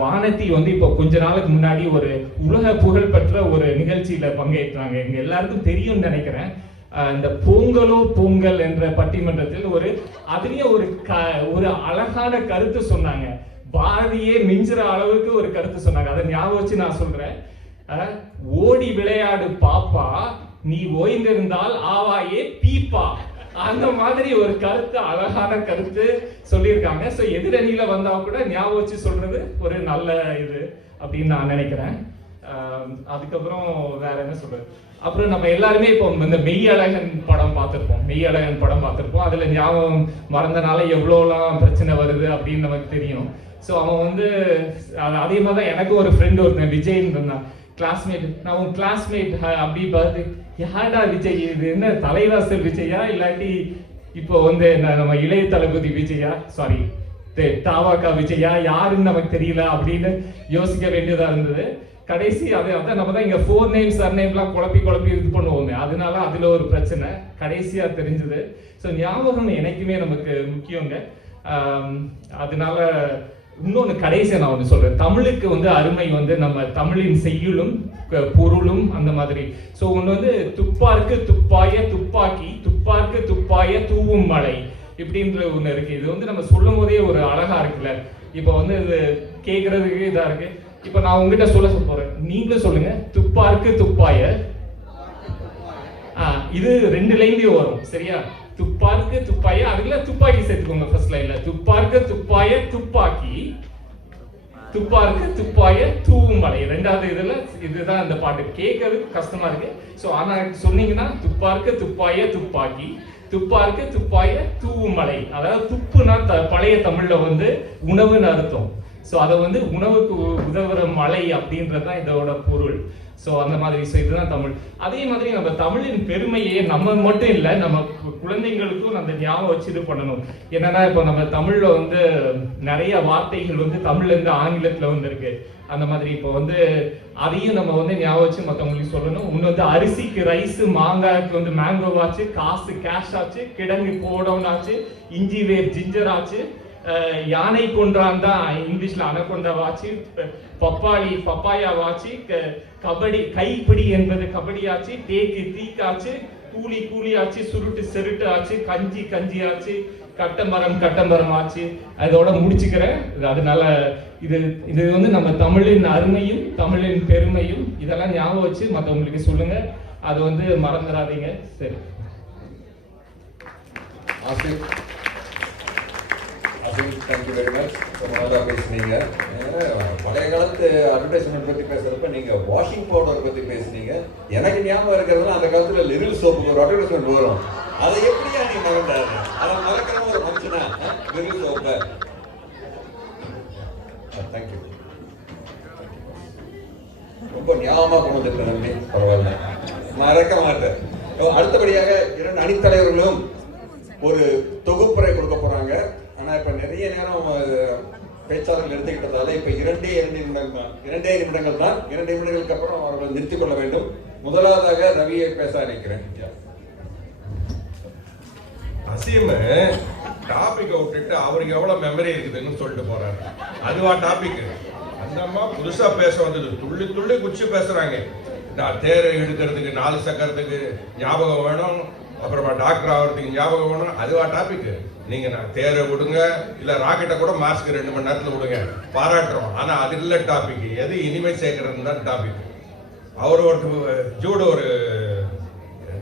வானதி வந்து இப்போ கொஞ்ச நாளுக்கு முன்னாடி ஒரு உலக புகழ் பெற்ற ஒரு நிகழ்ச்சியில பங்கேற்றாங்க. எங்க எல்லாருக்கும் தெரியும்னு நினைக்கிறேன். இந்த பொங்கல் என்ற பட்டிமன்றத்தில் அதுலயும் ஒரு அழகான கருத்து சொன்னாங்க. பாரதியே மிஞ்சுற அளவுக்கு ஒரு கருத்து சொன்னாங்க. அதை ஞாபகம் வச்சு நான் சொல்றேன். ஓடி விளையாடு பாப்பா, நீ ஓய்ந்திருந்தால் ஆவாயே பீப்பா. அந்த மாதிரி ஒரு கருத்து, அழகான கருத்து சொல்லியிருக்காங்க. ஸோ எதிரணியில வந்தா கூட ஞாபகம் வச்சு சொல்றது ஒரு நல்ல இது அப்படின்னு நான் நினைக்கிறேன். அதுக்கப்புறம் வேற என்ன சொல்றது, அப்புறம் நம்ம எல்லாருமே இப்போ இந்த மெய்யழகன் படம் பார்த்துருப்போம். அதுல ஞாபகம் மறந்தனால எவ்வளோலாம் பிரச்சனை வருது அப்படின்னு நமக்கு தெரியும். ஸோ அவன் வந்து அதே மாதிரி தான் எனக்கு ஒரு ஃப்ரெண்ட் ஒருத்தன் விஜய்ன்னு இருந்தான், கிளாஸ்மேட். நான் உன் கிளாஸ்மேட் அப்படி பார்த்து, யாரா விஜய், இது என்ன தலைவாசல் விஜயா இல்லாட்டி இப்போ வந்து நம்ம இளைய தளபதி விஜயா, சாரி தாவாக்கா விஜயா, யாருன்னு நமக்கு தெரியல அப்படின்னு யோசிக்க வேண்டியதா இருந்தது. கடைசி அதான் நம்ம தான் இங்க 4 நேம் சர்நேம்லாம் குழப்பி இது பண்ணுவோமே, அதனால அதுல ஒரு பிரச்சனை கடைசியா தெரிஞ்சது. ஸோ ஞாபகம் என்னைக்குமே நமக்கு முக்கியங்க. அதனால இன்னொன்று கடைசியா நான் ஒன்று சொல்றேன், தமிழுக்கு வந்து அருமை வந்து நம்ம தமிழின் செய்யுளும் பொருளும் அந்த மாதிரி. ஸோ ஒன்று வந்து துப்பார்க்கு துப்பாய துப்பாக்கி, துப்பார்க்கு துப்பாய தூவும் மழை இப்படின்ற ஒன்று இருக்கு. இது வந்து நம்ம சொல்லும் போதே ஒரு அழகா இருக்குல்ல. இப்போ வந்து இது கேட்கறதுக்கு இதா இருக்கு. இப்போ நான் உங்ககிட்ட சொல்ல போறேன், நீங்களும் சொல்லுங்க. துப்பார்க்கு துப்பாய, இது 2 லைன்லயும் வரும் சரியா? துப்பார்க்கு துப்பாய, அதுல துப்பாக்கி சேர்த்துக்கோங்க ஃபர்ஸ்ட் லைன்ல. துப்பார்க்கு துப்பாய துப்பாக்கி, துப்பார்க்கு துப்பாய தூவும் மலை. 2வது இதுதான் இந்த பாட்டு. கேட்கறதுக்கு கஷ்டமா இருக்கு. ஸோ ஆனா சொன்னீங்கன்னா துப்பார்க்கு துப்பாய துப்பாக்கி, துப்பார்க்கு துப்பாய தூவும் மலை. அதாவது துப்புனா பழைய தமிழ்ல வந்து உணவுன்னு அர்த்தம். ஸோ அதை வந்து உணவுக்கு உதவுற மலை அப்படின்றது தான் இதோட பொருள். ஸோ அந்த மாதிரி. ஸோ இதுதான் தமிழ். அதே மாதிரி நம்ம தமிழின் பெருமையை நம்ம மட்டும் இல்லை, நம்ம குழந்தைங்களுக்கும் அந்த ஞாபகம் வச்சு இது பண்ணணும். என்னன்னா இப்போ நம்ம தமிழ்ல வந்து நிறைய வார்த்தைகள் வந்து தமிழ்ல இருந்து ஆங்கிலத்துல வந்து இருக்கு. அந்த மாதிரி இப்போ வந்து அதையும் நம்ம வந்து ஞாபகம் வச்சு மற்றவங்களுக்கு சொல்லணும். இன்னும் வந்து அரிசிக்கு ரைஸ், மாங்காய்க்கு வந்து மேங்கோ ஆச்சு, காசு கேஷ் ஆச்சு, கிழங்கு கோடவுன் ஆச்சு, இஞ்சி வேர் ஜிஞ்சர் ஆச்சு, யானை கொன்றான் தான் இங்கிலீஷ்ல அனகொண்டா வாச்சு, பப்பாளி பப்பாயா வாச்சு, கபடி கைப்பிடி என்பது கபடி ஆச்சு, தேக்கு தீக்காச்சு, கூலி கூலி ஆச்சு, சுருட்டு செருட்டு ஆச்சு, கஞ்சி ஆச்சு, கட்டமரம் ஆச்சு. அதோட முடிச்சுக்கிறேன். அதனால இது வந்து நம்ம தமிழின் அருமையும் தமிழின் பெருமையும் இதெல்லாம் ஞாபகம் வச்சு மற்றவங்களுக்கு சொல்லுங்க. அதை வந்து மறந்துடாதீங்க. சரி, தேங்க்யூ வெரி மச். நல்லா பேசுனீங்க. பழைய காலத்து அட்வர்டைஸ்மெண்ட் பற்றி பேசுறப்ப நீங்க வாஷிங் பவுடர் பற்றி பேசுனீங்க. எனக்கு ஞாபகம் இருக்கிறதுனா அந்த காலத்துல லிரில் சோப்புக்கு ஒரு அட்வர்டைஸ்மெண்ட் வரும். அதை எப்படியா நீ மறந்தாரு? அதை மறக்கிற ஒரு மனுஷனா லிரில் சோப்பை? தேங்க்யூ. ரொம்ப ஞாபகமா கொண்டு வந்துருக்கேன். பரவாயில்ல, மறக்க மாட்டேன். அடுத்தபடியாக 2 அணித்தலைவர்களும் ஒரு தொகுப்புரை கொடுக்க போறாங்க. ஆனா இப்ப நிறைய நேரம் பேச்சாளர்கள் எடுத்துக்கிட்டதால இப்ப 2 நிமிடங்கள் தான். 2 நிமிடங்களுக்கு அப்புறம் அவர்கள் நிறுத்திக் கொள்ள வேண்டும். முதலாவதாக ரவியை பேச நினைக்கிறேன். அசீம் டாபிக் விட்டுட்டு அவருக்கு எவ்வளவு மெமரி இருக்குதுன்னு சொல்லிட்டு போறாரு. அதுவா டாபிக்? அந்த அம்மா புதுசா பேச வந்தது, துள்ளி குச்சி பேசுறாங்க. நான் தேர் எடுக்கிறதுக்கு 4 சக்கரத்துக்கு ஞாபகம் வேணும், அப்புறமா டாக்டர் ஆகிறதுக்கு ஞாபகம் வேணும். அதுவா டாபிக்? நீங்க நான் தேரை விடுங்க, இல்ல ராக்கெட்டை கூட மாஸ்க் 2 மணி நேரத்துல விடுங்க, பாராட்டுறோம். ஆனா அது இல்ல டாபிக். எது இனிமை சேர்க்கறது தான் டாபிக். அவர் ஜூடு ஒரு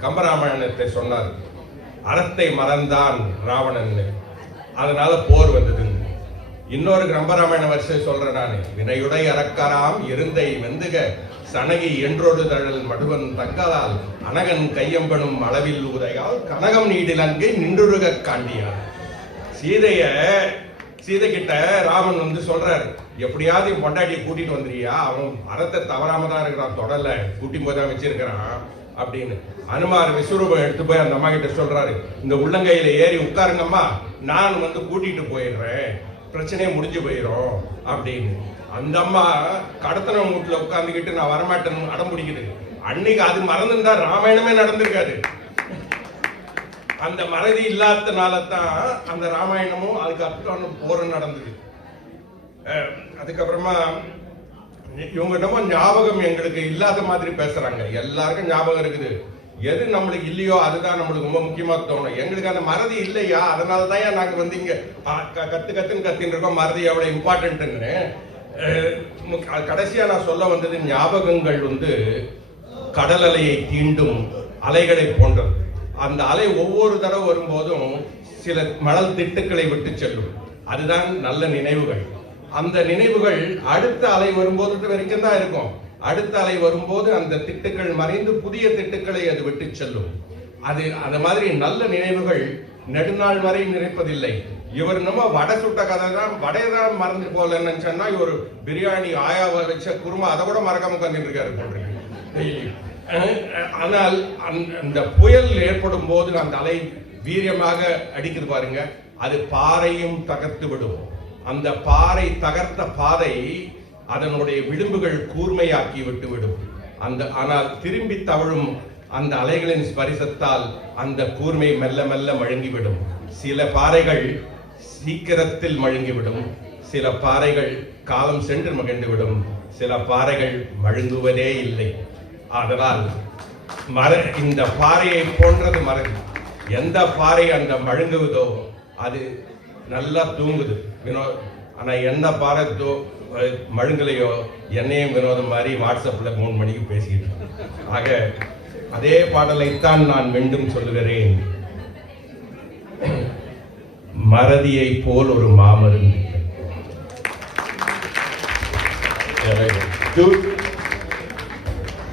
கம்பராமாயணத்தை சொன்னார். அறத்தை மறந்தான் ராவணன், அதனால போர் வந்தது. இன்னொரு கம்பராமாயண வரிசை சொல்றேன் நான். வினையுடை அறக்காராம் இருந்தை வெந்துக சனகி என்றொரு தழல் மடுவன் தங்களால் அனகன் கையம்பனும் அளவில் உதையால் கனகம் நீடிலங்கை நின்றுருக காண்டியார். சீதை கிட்ட ராமன் வந்து சொல்றாரு, எப்படியாவது பொண்டாட்டியை கூட்டிட்டு வந்துறியா? அவன் அறத்தை தவறாம தான் இருக்கிறான், தொடல கூட்டி போதான் வச்சிருக்கிறான் அப்படின்னு. அனுமார் விஸ்வரூபம் எடுத்து போய் அந்த அம்மா கிட்ட சொல்றாரு, இந்த உள்ளங்கையில ஏறி உட்காருங்கம்மா, நான் வந்து கூட்டிட்டு போயிடுறேன், பிரச்சனையே முடிஞ்சு போயிடும் அப்படின்னு. அந்த அம்மா கடத்தன வீட்டுல உட்கார்ந்துக்கிட்டு நான் வரமாட்டேன்னு அடம் பிடிக்குது. அன்னைக்கு அது மறந்துருந்தா ராமாயணமே நடந்திருக்காது. அந்த மறதி இல்லாதனால தான் அந்த ராமாயணமும் அதுக்கு அப்புறம் போரும் நடந்தது. அதுக்கப்புறமா இவங்க என்னமோ ஞாபகம் எங்களுக்கு இல்லாத மாதிரி பேசுறாங்க. எல்லாருக்கும் ஞாபகம் இருக்குது, எது நம்மளுக்கு இல்லையோ அதுதான் நம்மளுக்கு ரொம்ப முக்கியமா தோணும். எங்களுக்கு அந்த மறதி இல்லையா, அதனாலதான் நாங்க வந்து இங்க கத்துன்னு இருக்கோம் மறதி எவ்வளவு இம்பார்ட்டன்ட்னு. கடைசியா நான் சொல்ல வந்தது, ஞாபகங்கள் வந்து கடல் அலையை தீண்டும் அலைகளை போன்றது. அந்த அலை ஒவ்வொரு தடவை வரும்போதும் சில மணல் திட்டுக்களை விட்டு செல்லும், அதுதான் நல்ல நினைவுகள். அந்த நினைவுகள் அடுத்த அலை வரும்போது வரைக்கும் தான் இருக்கும். அடுத்த அலை வரும்போது அந்த திட்டுக்கள் மறைந்து புதிய திட்டுக்களை அது விட்டு செல்லும். அது அந்த மாதிரி நல்ல நினைவுகள் நெடுநாள் வரை நினைப்பதில்லை. இவர் நம்ம வடை சுட்ட கதை தான், வடையதான் மறந்து போலன்னு சொன்னா, இவர் பிரியாணி ஆயாவை வச்ச குருமா அதை கூட மறக்காம உட்கார்ந்துட்டு இருக்காரு போன்றிருக்கு. ஆனால் அந்த புயல் ஏற்படும் போது அந்த அலை வீரியமாக அடிக்குது பாருங்க, அது பாறையும் தகர்த்து விடும். அந்த பாறை தகர்த்த பாதை அதனுடைய விளிம்புகள் கூர்மையாக்கி விட்டுவிடும். ஆனால் திரும்பி தவழும் அந்த அலைகளின் ஸ்பரிசத்தால் அந்த கூர்மை மெல்ல மெல்ல மழுங்கிவிடும். சில பாறைகள் சீக்கிரத்தில் மழுங்கிவிடும், சில பாறைகள் காலம் சென்று மகிழ்ந்துவிடும், சில பாறைகள் மழுங்குவதே இல்லை. அதனால் இந்த பாறையை போன்றது மறதி. எந்த பாறை அந்த மழுங்குவதோ அது நல்லா தூங்குது ஆனா என்ன பாறை மழுங்கலையோ என்னையும் வினோதம் மாதிரி வாட்ஸ்அப்ல 3 மணிக்கு பேசிக்கிட்டு. ஆக அதே பாடலைத்தான் நான் மீண்டும் சொல்லுகிறேன், மறதியை போல் ஒரு மாமருந்து.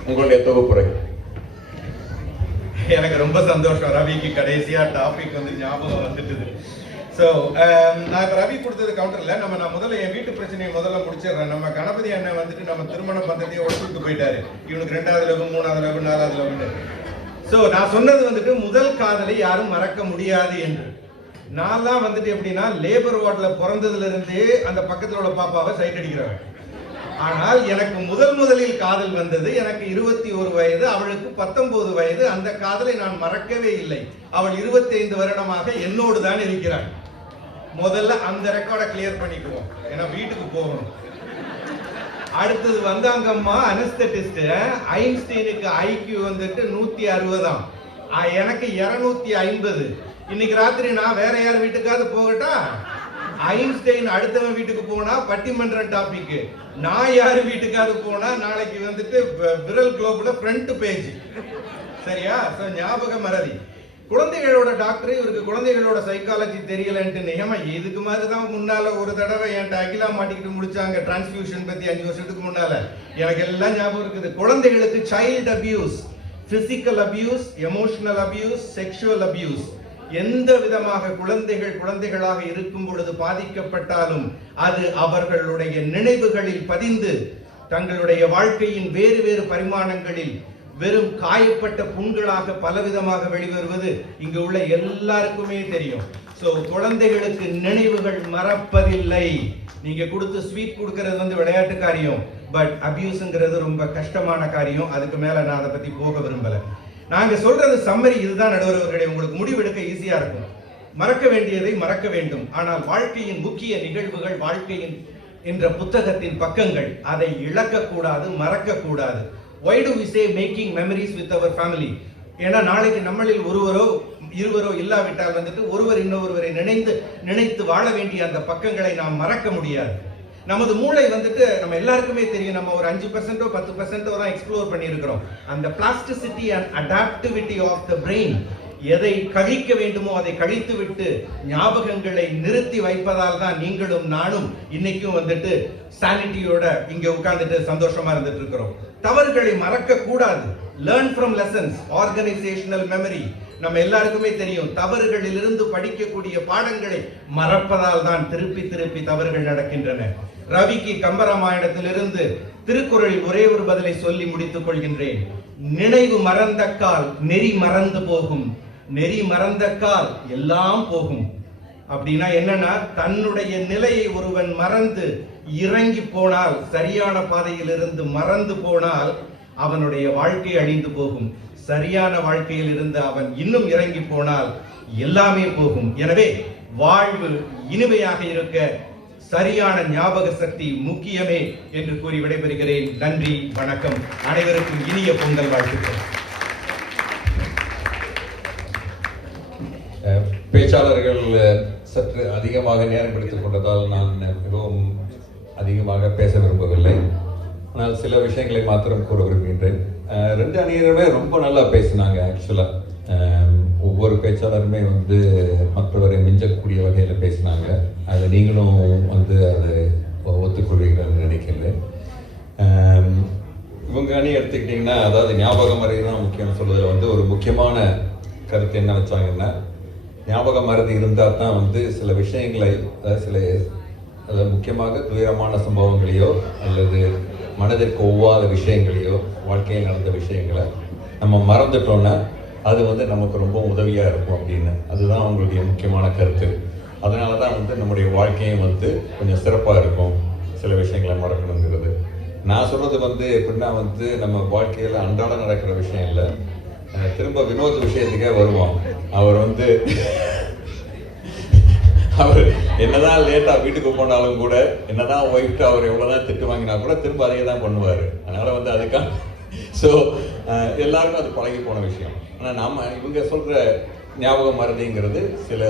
உங்களுடைய தொகுப்புரை. எனக்கு ரொம்ப சந்தோஷம், ரவிக்கு கடைசியா டாபிக் வந்து ஞாபகம் வந்துட்டுது. ஸோ நான் இப்போ ரவி கொடுத்தது கவுண்டரில் நான் முதல்ல என் வீட்டு பிரச்சனையை முதல்ல முடிச்சிடுறேன். நம்ம கணபதி அண்ணன் வந்துட்டு நம்ம திருமண பந்தத்தையே உடச்சுட்டு போயிட்டாரு. இவனுக்கு 2வது லெவல், 3வது லெவல், 4வது லெவல். ஸோ நான் சொன்னது வந்துட்டு முதல் காதலை யாரும் மறக்க முடியாது என்று. நான்லாம் வந்துட்டு எப்படின்னா, லேபர் வார்டில் பிறந்ததுல இருந்தே அந்த பக்கத்தில் உள்ள பாப்பாவை சைட் அடிக்கிறவன். ஆனால் எனக்கு முதலில் காதல் வந்தது. எனக்கு 21 வயது, அவளுக்கு 19 வயது. அந்த காதலை நான் மறக்கவே இல்லை. அவள் 25 வருடமாக என்னோடு தான் இருக்கிறாள். முதல்ல அந்த ரெக்கார்டை கிளியர் பண்ணிக்குவோம், ஏன்னா வீட்டுக்கு போகணும். அடுத்தது வந்தாங்கம்மா அனஸ்தட்டிஸ்ட். ஐன்ஸ்டைனுக்கு ஐக்யூ வந்துட்டு 160ஆம், எனக்கு 250. இன்னைக்கு ராத்திரி நான் வேற யார் வீட்டுக்காவது போகட்டா? ஐன்ஸ்டைன் அடுத்தவன் வீட்டுக்கு போனா பட்டிமன்றம் டாபிக், நான் யாரு வீட்டுக்காவது போனா நாளைக்கு வந்துட்டு விரல் குளோப்ல ஃப்ரண்ட் பேஜ். சரியா? ஞாபக மறதி. குழந்தைகளோட டாக்டர், இவருக்கு குழந்தைகளோட சைக்காலஜி தெரியலன்ட்டு நியமா இதுக்கு மாதிரி தான் முன்னால ஒரு தடவை என்கிட்ட அகிலா மாட்டிக்கிட்டு முடிச்சாங்க டிரான்ஸ்ஃபியூஷன் பத்தி 5 வருஷத்துக்கு முன்னால. எனக்கு எல்லாம் ஞாபகம் இருக்குது. குழந்தைகளுக்கு child abuse, physical abuse, emotional abuse, sexual abuse, எந்த விதமாக குழந்தைகளாக இருக்கும் பொழுது பாதிக்கப்பட்டாலும் அது அவர்களுடைய நினைவுகளில் பதிந்து தங்களுடைய வாழ்க்கையின் வேறு வேறு பரிமாணங்களில் வெறும் காயப்பட்ட புண்களாக பலவிதமாக வெளிவருவது இங்கு உள்ள எல்லாருக்குமே தெரியும். சோ குழந்தைகளுக்கு நினைவுகள் மறப்பதில்லை. நீங்க கொடுத்து ஸ்வீட் கொடுக்கறது வந்து விளையாட்டு காரியம், பட் அபியூஸ்ங்கிறது ரொம்ப கஷ்டமான காரியம். அதுக்கு மேல நான் அதை பத்தி போக விரும்பல. நாங்க சொல்றது சம்மரி இதுதான் நடுவர்களே, உங்களுக்கு முடிவெடுக்க ஈஸியா இருக்கும். மறக்க வேண்டியதை மறக்க வேண்டும், ஆனால் வாழ்க்கையின் முக்கிய நிகழ்வுகள், வாழ்க்கையின் என்ற புத்தகத்தின் பக்கங்கள், அதை இழக்கக்கூடாது, மறக்கக்கூடாது. Why do we say making memories with our family? ஏன்னா நாளைக்கு நம்மளில் ஒருவரோ இருவரோ இல்லாவிட்டால் வந்துட்டு ஒருவர் இன்னொருவரை நினைத்து வாழ வேண்டிய அந்த பக்கங்களை நாம் மறக்க முடியாது. நமது மூளை வந்துட்டு நம்ம எல்லாருக்குமே தெரியும், நம்ம ஒரு 5% 10% தான் எக்ஸ்ப்ளோர் பண்ணியிருக்கிறோம். அந்த plasticity and adaptivity of the brain, எதை கழிக்க வேண்டுமோ அதை கழித்து விட்டு ஞாபகங்களை நிறுத்தி வைப்பதால் தான் நீங்களும் நானும் இன்னைக்கும் வந்துட்டு சானிட்டியோட இங்க உட்கார்ந்துட்டு சந்தோஷமா இருந்துட்டு இருக்கிறோம். தவறுகளை மறக்க கூடாது. Learn from lessons, organisational memory. நம்ம எல்லாருக்குமே தெரியும், தவறுகளிலிருந்து படிக்கக்கூடிய பாடங்களை மறப்பதால் தான் திருப்பி திருப்பி தவறுகள் நடக்கின்றன. ரவிக்கு கம்பராமாயணத்திலிருந்து திருக்குறளில் ஒரே ஒரு பதிலை சொல்லி முடித்துக் கொள்கின்றேன். நினைவு மறந்த கால் நெறி மறந்து போகும், நெறி மறந்த கால் எல்லாம் போகும். அப்படின்னா என்னன்னா, தன்னுடைய நிலையை ஒருவன் மறந்து இறங்கி போனால், சரியான பாதையில் இருந்து மறந்து போனால் அவனுடைய வாழ்க்கை அழிந்து போகும். சரியான வாழ்க்கையில் இருந்து அவன் இன்னும் இறங்கி போனால் எல்லாமே போகும். எனவே வாழ்வு இனிமையாக இருக்க சரியான ஞாபக சக்தி முக்கியமே என்று கூறி விடைபெறுகிறேன். நன்றி, வணக்கம். அனைவருக்கும் இனிய பொங்கல் வாழ்த்துக்கள். பேச்சாளர்கள் சற்று அதிகமாக நேரம் எடுத்துக் கொண்டதால் நான் மிகவும் அதிகமாக பேச விரும்பவில்லை. ஆனால் சில விஷயங்களை மாத்திரம் கூற விரும்புகின்றேன். ரெண்டு அணியினருமே ரொம்ப நல்லா பேசினாங்க. ஆக்சுவலாக ஒவ்வொரு பேச்சாளருமே வந்து மற்றவரை மிஞ்சக்கூடிய வகையில் பேசினாங்க. அதை நீங்களும் வந்து அதை ஒத்துக்கொள்வீங்கன்னு நினைக்கிறேன். இவங்க அணி எடுத்துக்கிட்டிங்கன்னா, அதாவது ஞாபகம் மறதி தான் முக்கியம் சொல்வதில் வந்து ஒரு முக்கியமான கருத்து என்ன வச்சாங்கன்னா, ஞாபக மறதி இருந்தால் தான் வந்து சில விஷயங்களை, அதாவது முக்கியமாக துயரமான சம்பவங்களையோ அல்லது மனதிற்கு ஒவ்வாத விஷயங்களையோ, வாழ்க்கையில் நடந்த விஷயங்களை நம்ம மறந்துட்டோன்னா அது வந்து நமக்கு ரொம்ப உதவியாக இருக்கும் அப்படின்னு. அதுதான் அவங்களுடைய முக்கியமான கருத்து. அதனால தான் வந்து நம்முடைய வாழ்க்கையும் வந்து கொஞ்சம் சிறப்பாக இருக்கும் சில விஷயங்களை மறக்கணுங்கிறது. நான் சொல்கிறது வந்து எப்படின்னா வந்து நம்ம வாழ்க்கையில் அன்றாட நடக்கிற விஷயம் இல்லை. திரும்ப வினோத் விஷயத்துக்கே வருவோம். அவர் வந்து அவர் என்னதான் லேட்டாக வீட்டுக்கு போனாலும் கூட, என்னதான் ஒய்ஃப்ட்டு அவர் எவ்வளோதான் திட்டு வாங்கினா கூட திரும்ப அதையே தான் பண்ணுவார். அதனால் வந்து அதுக்காக எல்லாருக்கும் அது பழகி போன விஷயம். ஆனால் இவங்க சொல்கிற ஞாபகம் மறதிங்கிறது சில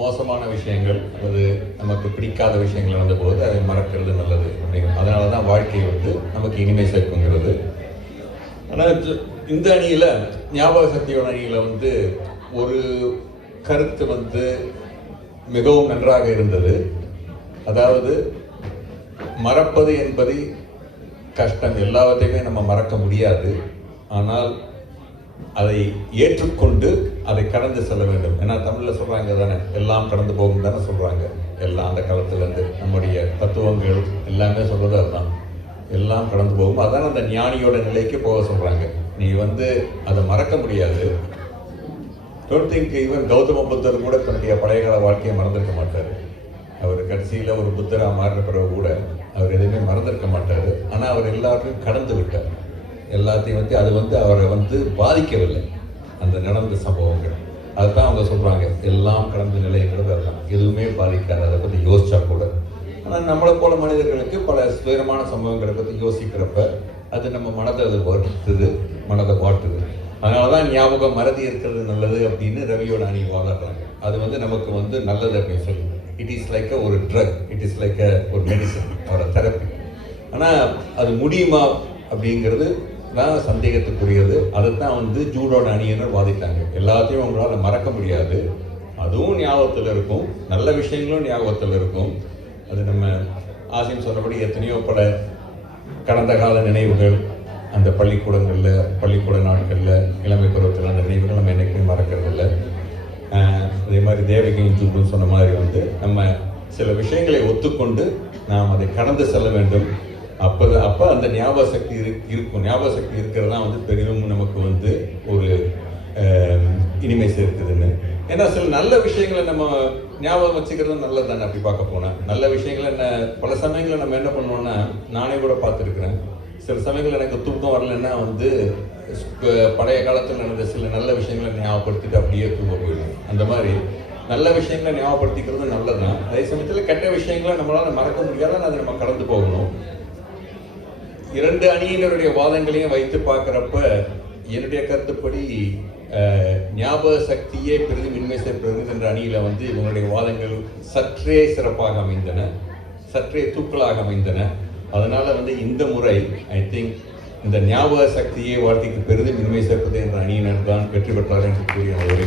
மோசமான விஷயங்கள், அது நமக்கு பிடிக்காத விஷயங்கள் நடந்தபோது அதை மறக்கிறது நல்லது அப்படிங்கிறது. அதனால தான் வாழ்க்கை வந்து நமக்கு இனிமை சேர்க்குங்கிறது. ஆனால் இந்த அணியில், ஞாபக சக்தியோட அணியில் வந்து ஒரு கருத்து வந்து மிகவும் நன்றாக இருந்தது. அதாவது மறப்பது என்பது கஷ்டம், எல்லாவற்றையுமே நம்ம மறக்க முடியாது. ஆனால் அதை ஏற்றுக்கொண்டு அதை கடந்து செல்ல வேண்டும். ஏன்னா தமிழில் சொல்கிறாங்க தானே, எல்லாம் கடந்து போகும் தானே சொல்கிறாங்க. எல்லாம் அந்த காலத்துலேருந்து நம்முடைய தத்துவங்கள் எல்லாமே சொல்கிறது அதுதான், எல்லாம் கடந்து போகும். அதான் அந்த ஞானியோட நிலைக்கு போக சொல்கிறாங்க. நீ வந்து அதை மறக்க முடியாது. டோன்ட் திங்க் ஈவன் கௌதம புத்தர் கூட தன்னுடைய பழைய கால வாழ்க்கையை மறந்திருக்க மாட்டார். அவர் கடைசியில் ஒரு புத்தராக மாறின பிறகு கூட அவர் எதுவுமே மறந்திருக்க மாட்டார். ஆனால் அவர் எல்லாருக்கும் கடந்து விட்டார். எல்லாத்தையும் வந்து அது வந்து அவரை வந்து பாதிக்கவில்லை அந்த நடந்த சம்பவங்கள். அதுதான் அவங்க சொல்கிறாங்க, எல்லாம் கடந்த நிலைங்கிறது அதுதான், எதுவுமே பாதிக்காது அதை பற்றி யோசிச்சா கூட. ஆனால் நம்மளை போல மனிதர்களுக்கு பல துயரமான சம்பவங்களை பற்றி யோசிக்கிறப்ப அது நம்ம மனதை அது வருத்துது, மனதை வாட்டுது. அதனால தான் ஞாபகம் மறதி இருக்கிறது நல்லது அப்படின்னு ரவியோட அணி வாழறாங்க. அது வந்து நமக்கு வந்து நல்லது அப்படின்னு சொல்லுங்க. இட் இஸ் லைக் ஒரு ட்ரக், இட் இஸ் லைக் ஒரு மெடிசன், ஒரு தெரப்பி. ஆனால் அது முடியுமா அப்படிங்கிறது தான் சந்தேகத்துக்குரியது. அதுதான் வந்து ஜூடோட அணியினர் வாதிட்டாங்க. எல்லாத்தையும் அவங்களால மறக்க முடியாது, அதுவும் ஞாபகத்தில் இருக்கும், நல்ல விஷயங்களும் ஞாபகத்தில் இருக்கும். அது நம்ம ஆசியம் சொன்னபடி எத்தனையோ பல கடந்த கால நினைவுகள் அந்த பள்ளிக்கூடங்களில், பள்ளிக்கூட நாட்களில், இளமை பருவத்தில் அந்த நினைவுகள் நம்ம என்றைக்குமே மறக்கிறதில்ல. அதே மாதிரி தேவகியும் ஜூடும் சொன்ன மாதிரி வந்து நம்ம சில விஷயங்களை ஒத்துக்கொண்டு நாம் அதை கடந்து செல்ல வேண்டும். அப்போ அந்த ஞாபக சக்தி இருக்கும். ஞாபக சக்தி இருக்கிறது தான் வந்து பெரிதும் நமக்கு வந்து ஒரு இனிமை சேர்க்குதுன்னு. ஏன்னா சில நல்ல விஷயங்களை நம்ம ஞாபகம் வச்சுக்கிறது நல்லது தானே. அப்படி பார்க்க போனால் நல்ல விஷயங்களை என்ன பல சமயங்களில் நம்ம என்ன பண்ணுவோம்னா, நானே கூட பார்த்துருக்குறேன், சில சமயங்கள் எனக்கு தூக்கம் வரலைன்னா வந்து பழைய காலத்தில் நடந்த சில நல்ல விஷயங்களை ஞாபகப்படுத்திட்டு அப்படியே தூங்க போயிடும். அந்த மாதிரி நல்ல விஷயங்களை ஞாபகப்படுத்திக்கிறது நல்லது தான். அதே சமயத்தில் கெட்ட விஷயங்களை நம்மளால் மறக்க முடியாத அதை நம்ம கடந்து போகணும். இரண்டு அணியினருடைய வாதங்களையும் வைத்து பார்க்குறப்ப என்னுடைய கருத்துப்படி ஞாபக சக்தியே பெரிதும் இன்மை சேர்ப்பது என்ற அணியில் வந்து இவங்களுடைய வாதங்கள் சற்றே சிறப்பாக அமைந்தன, சற்றே தூக்கலாக அமைந்தன. அதனால் வந்து இந்த முறை ஐ திங்க் இந்த ஞாபக சக்தியை வாழ்க்கைக்கு பெரிதும் இன்மை சேர்ப்பது என்ற அணியினர் தான் வெற்றி பெற்றார் என்று கூறி அவரை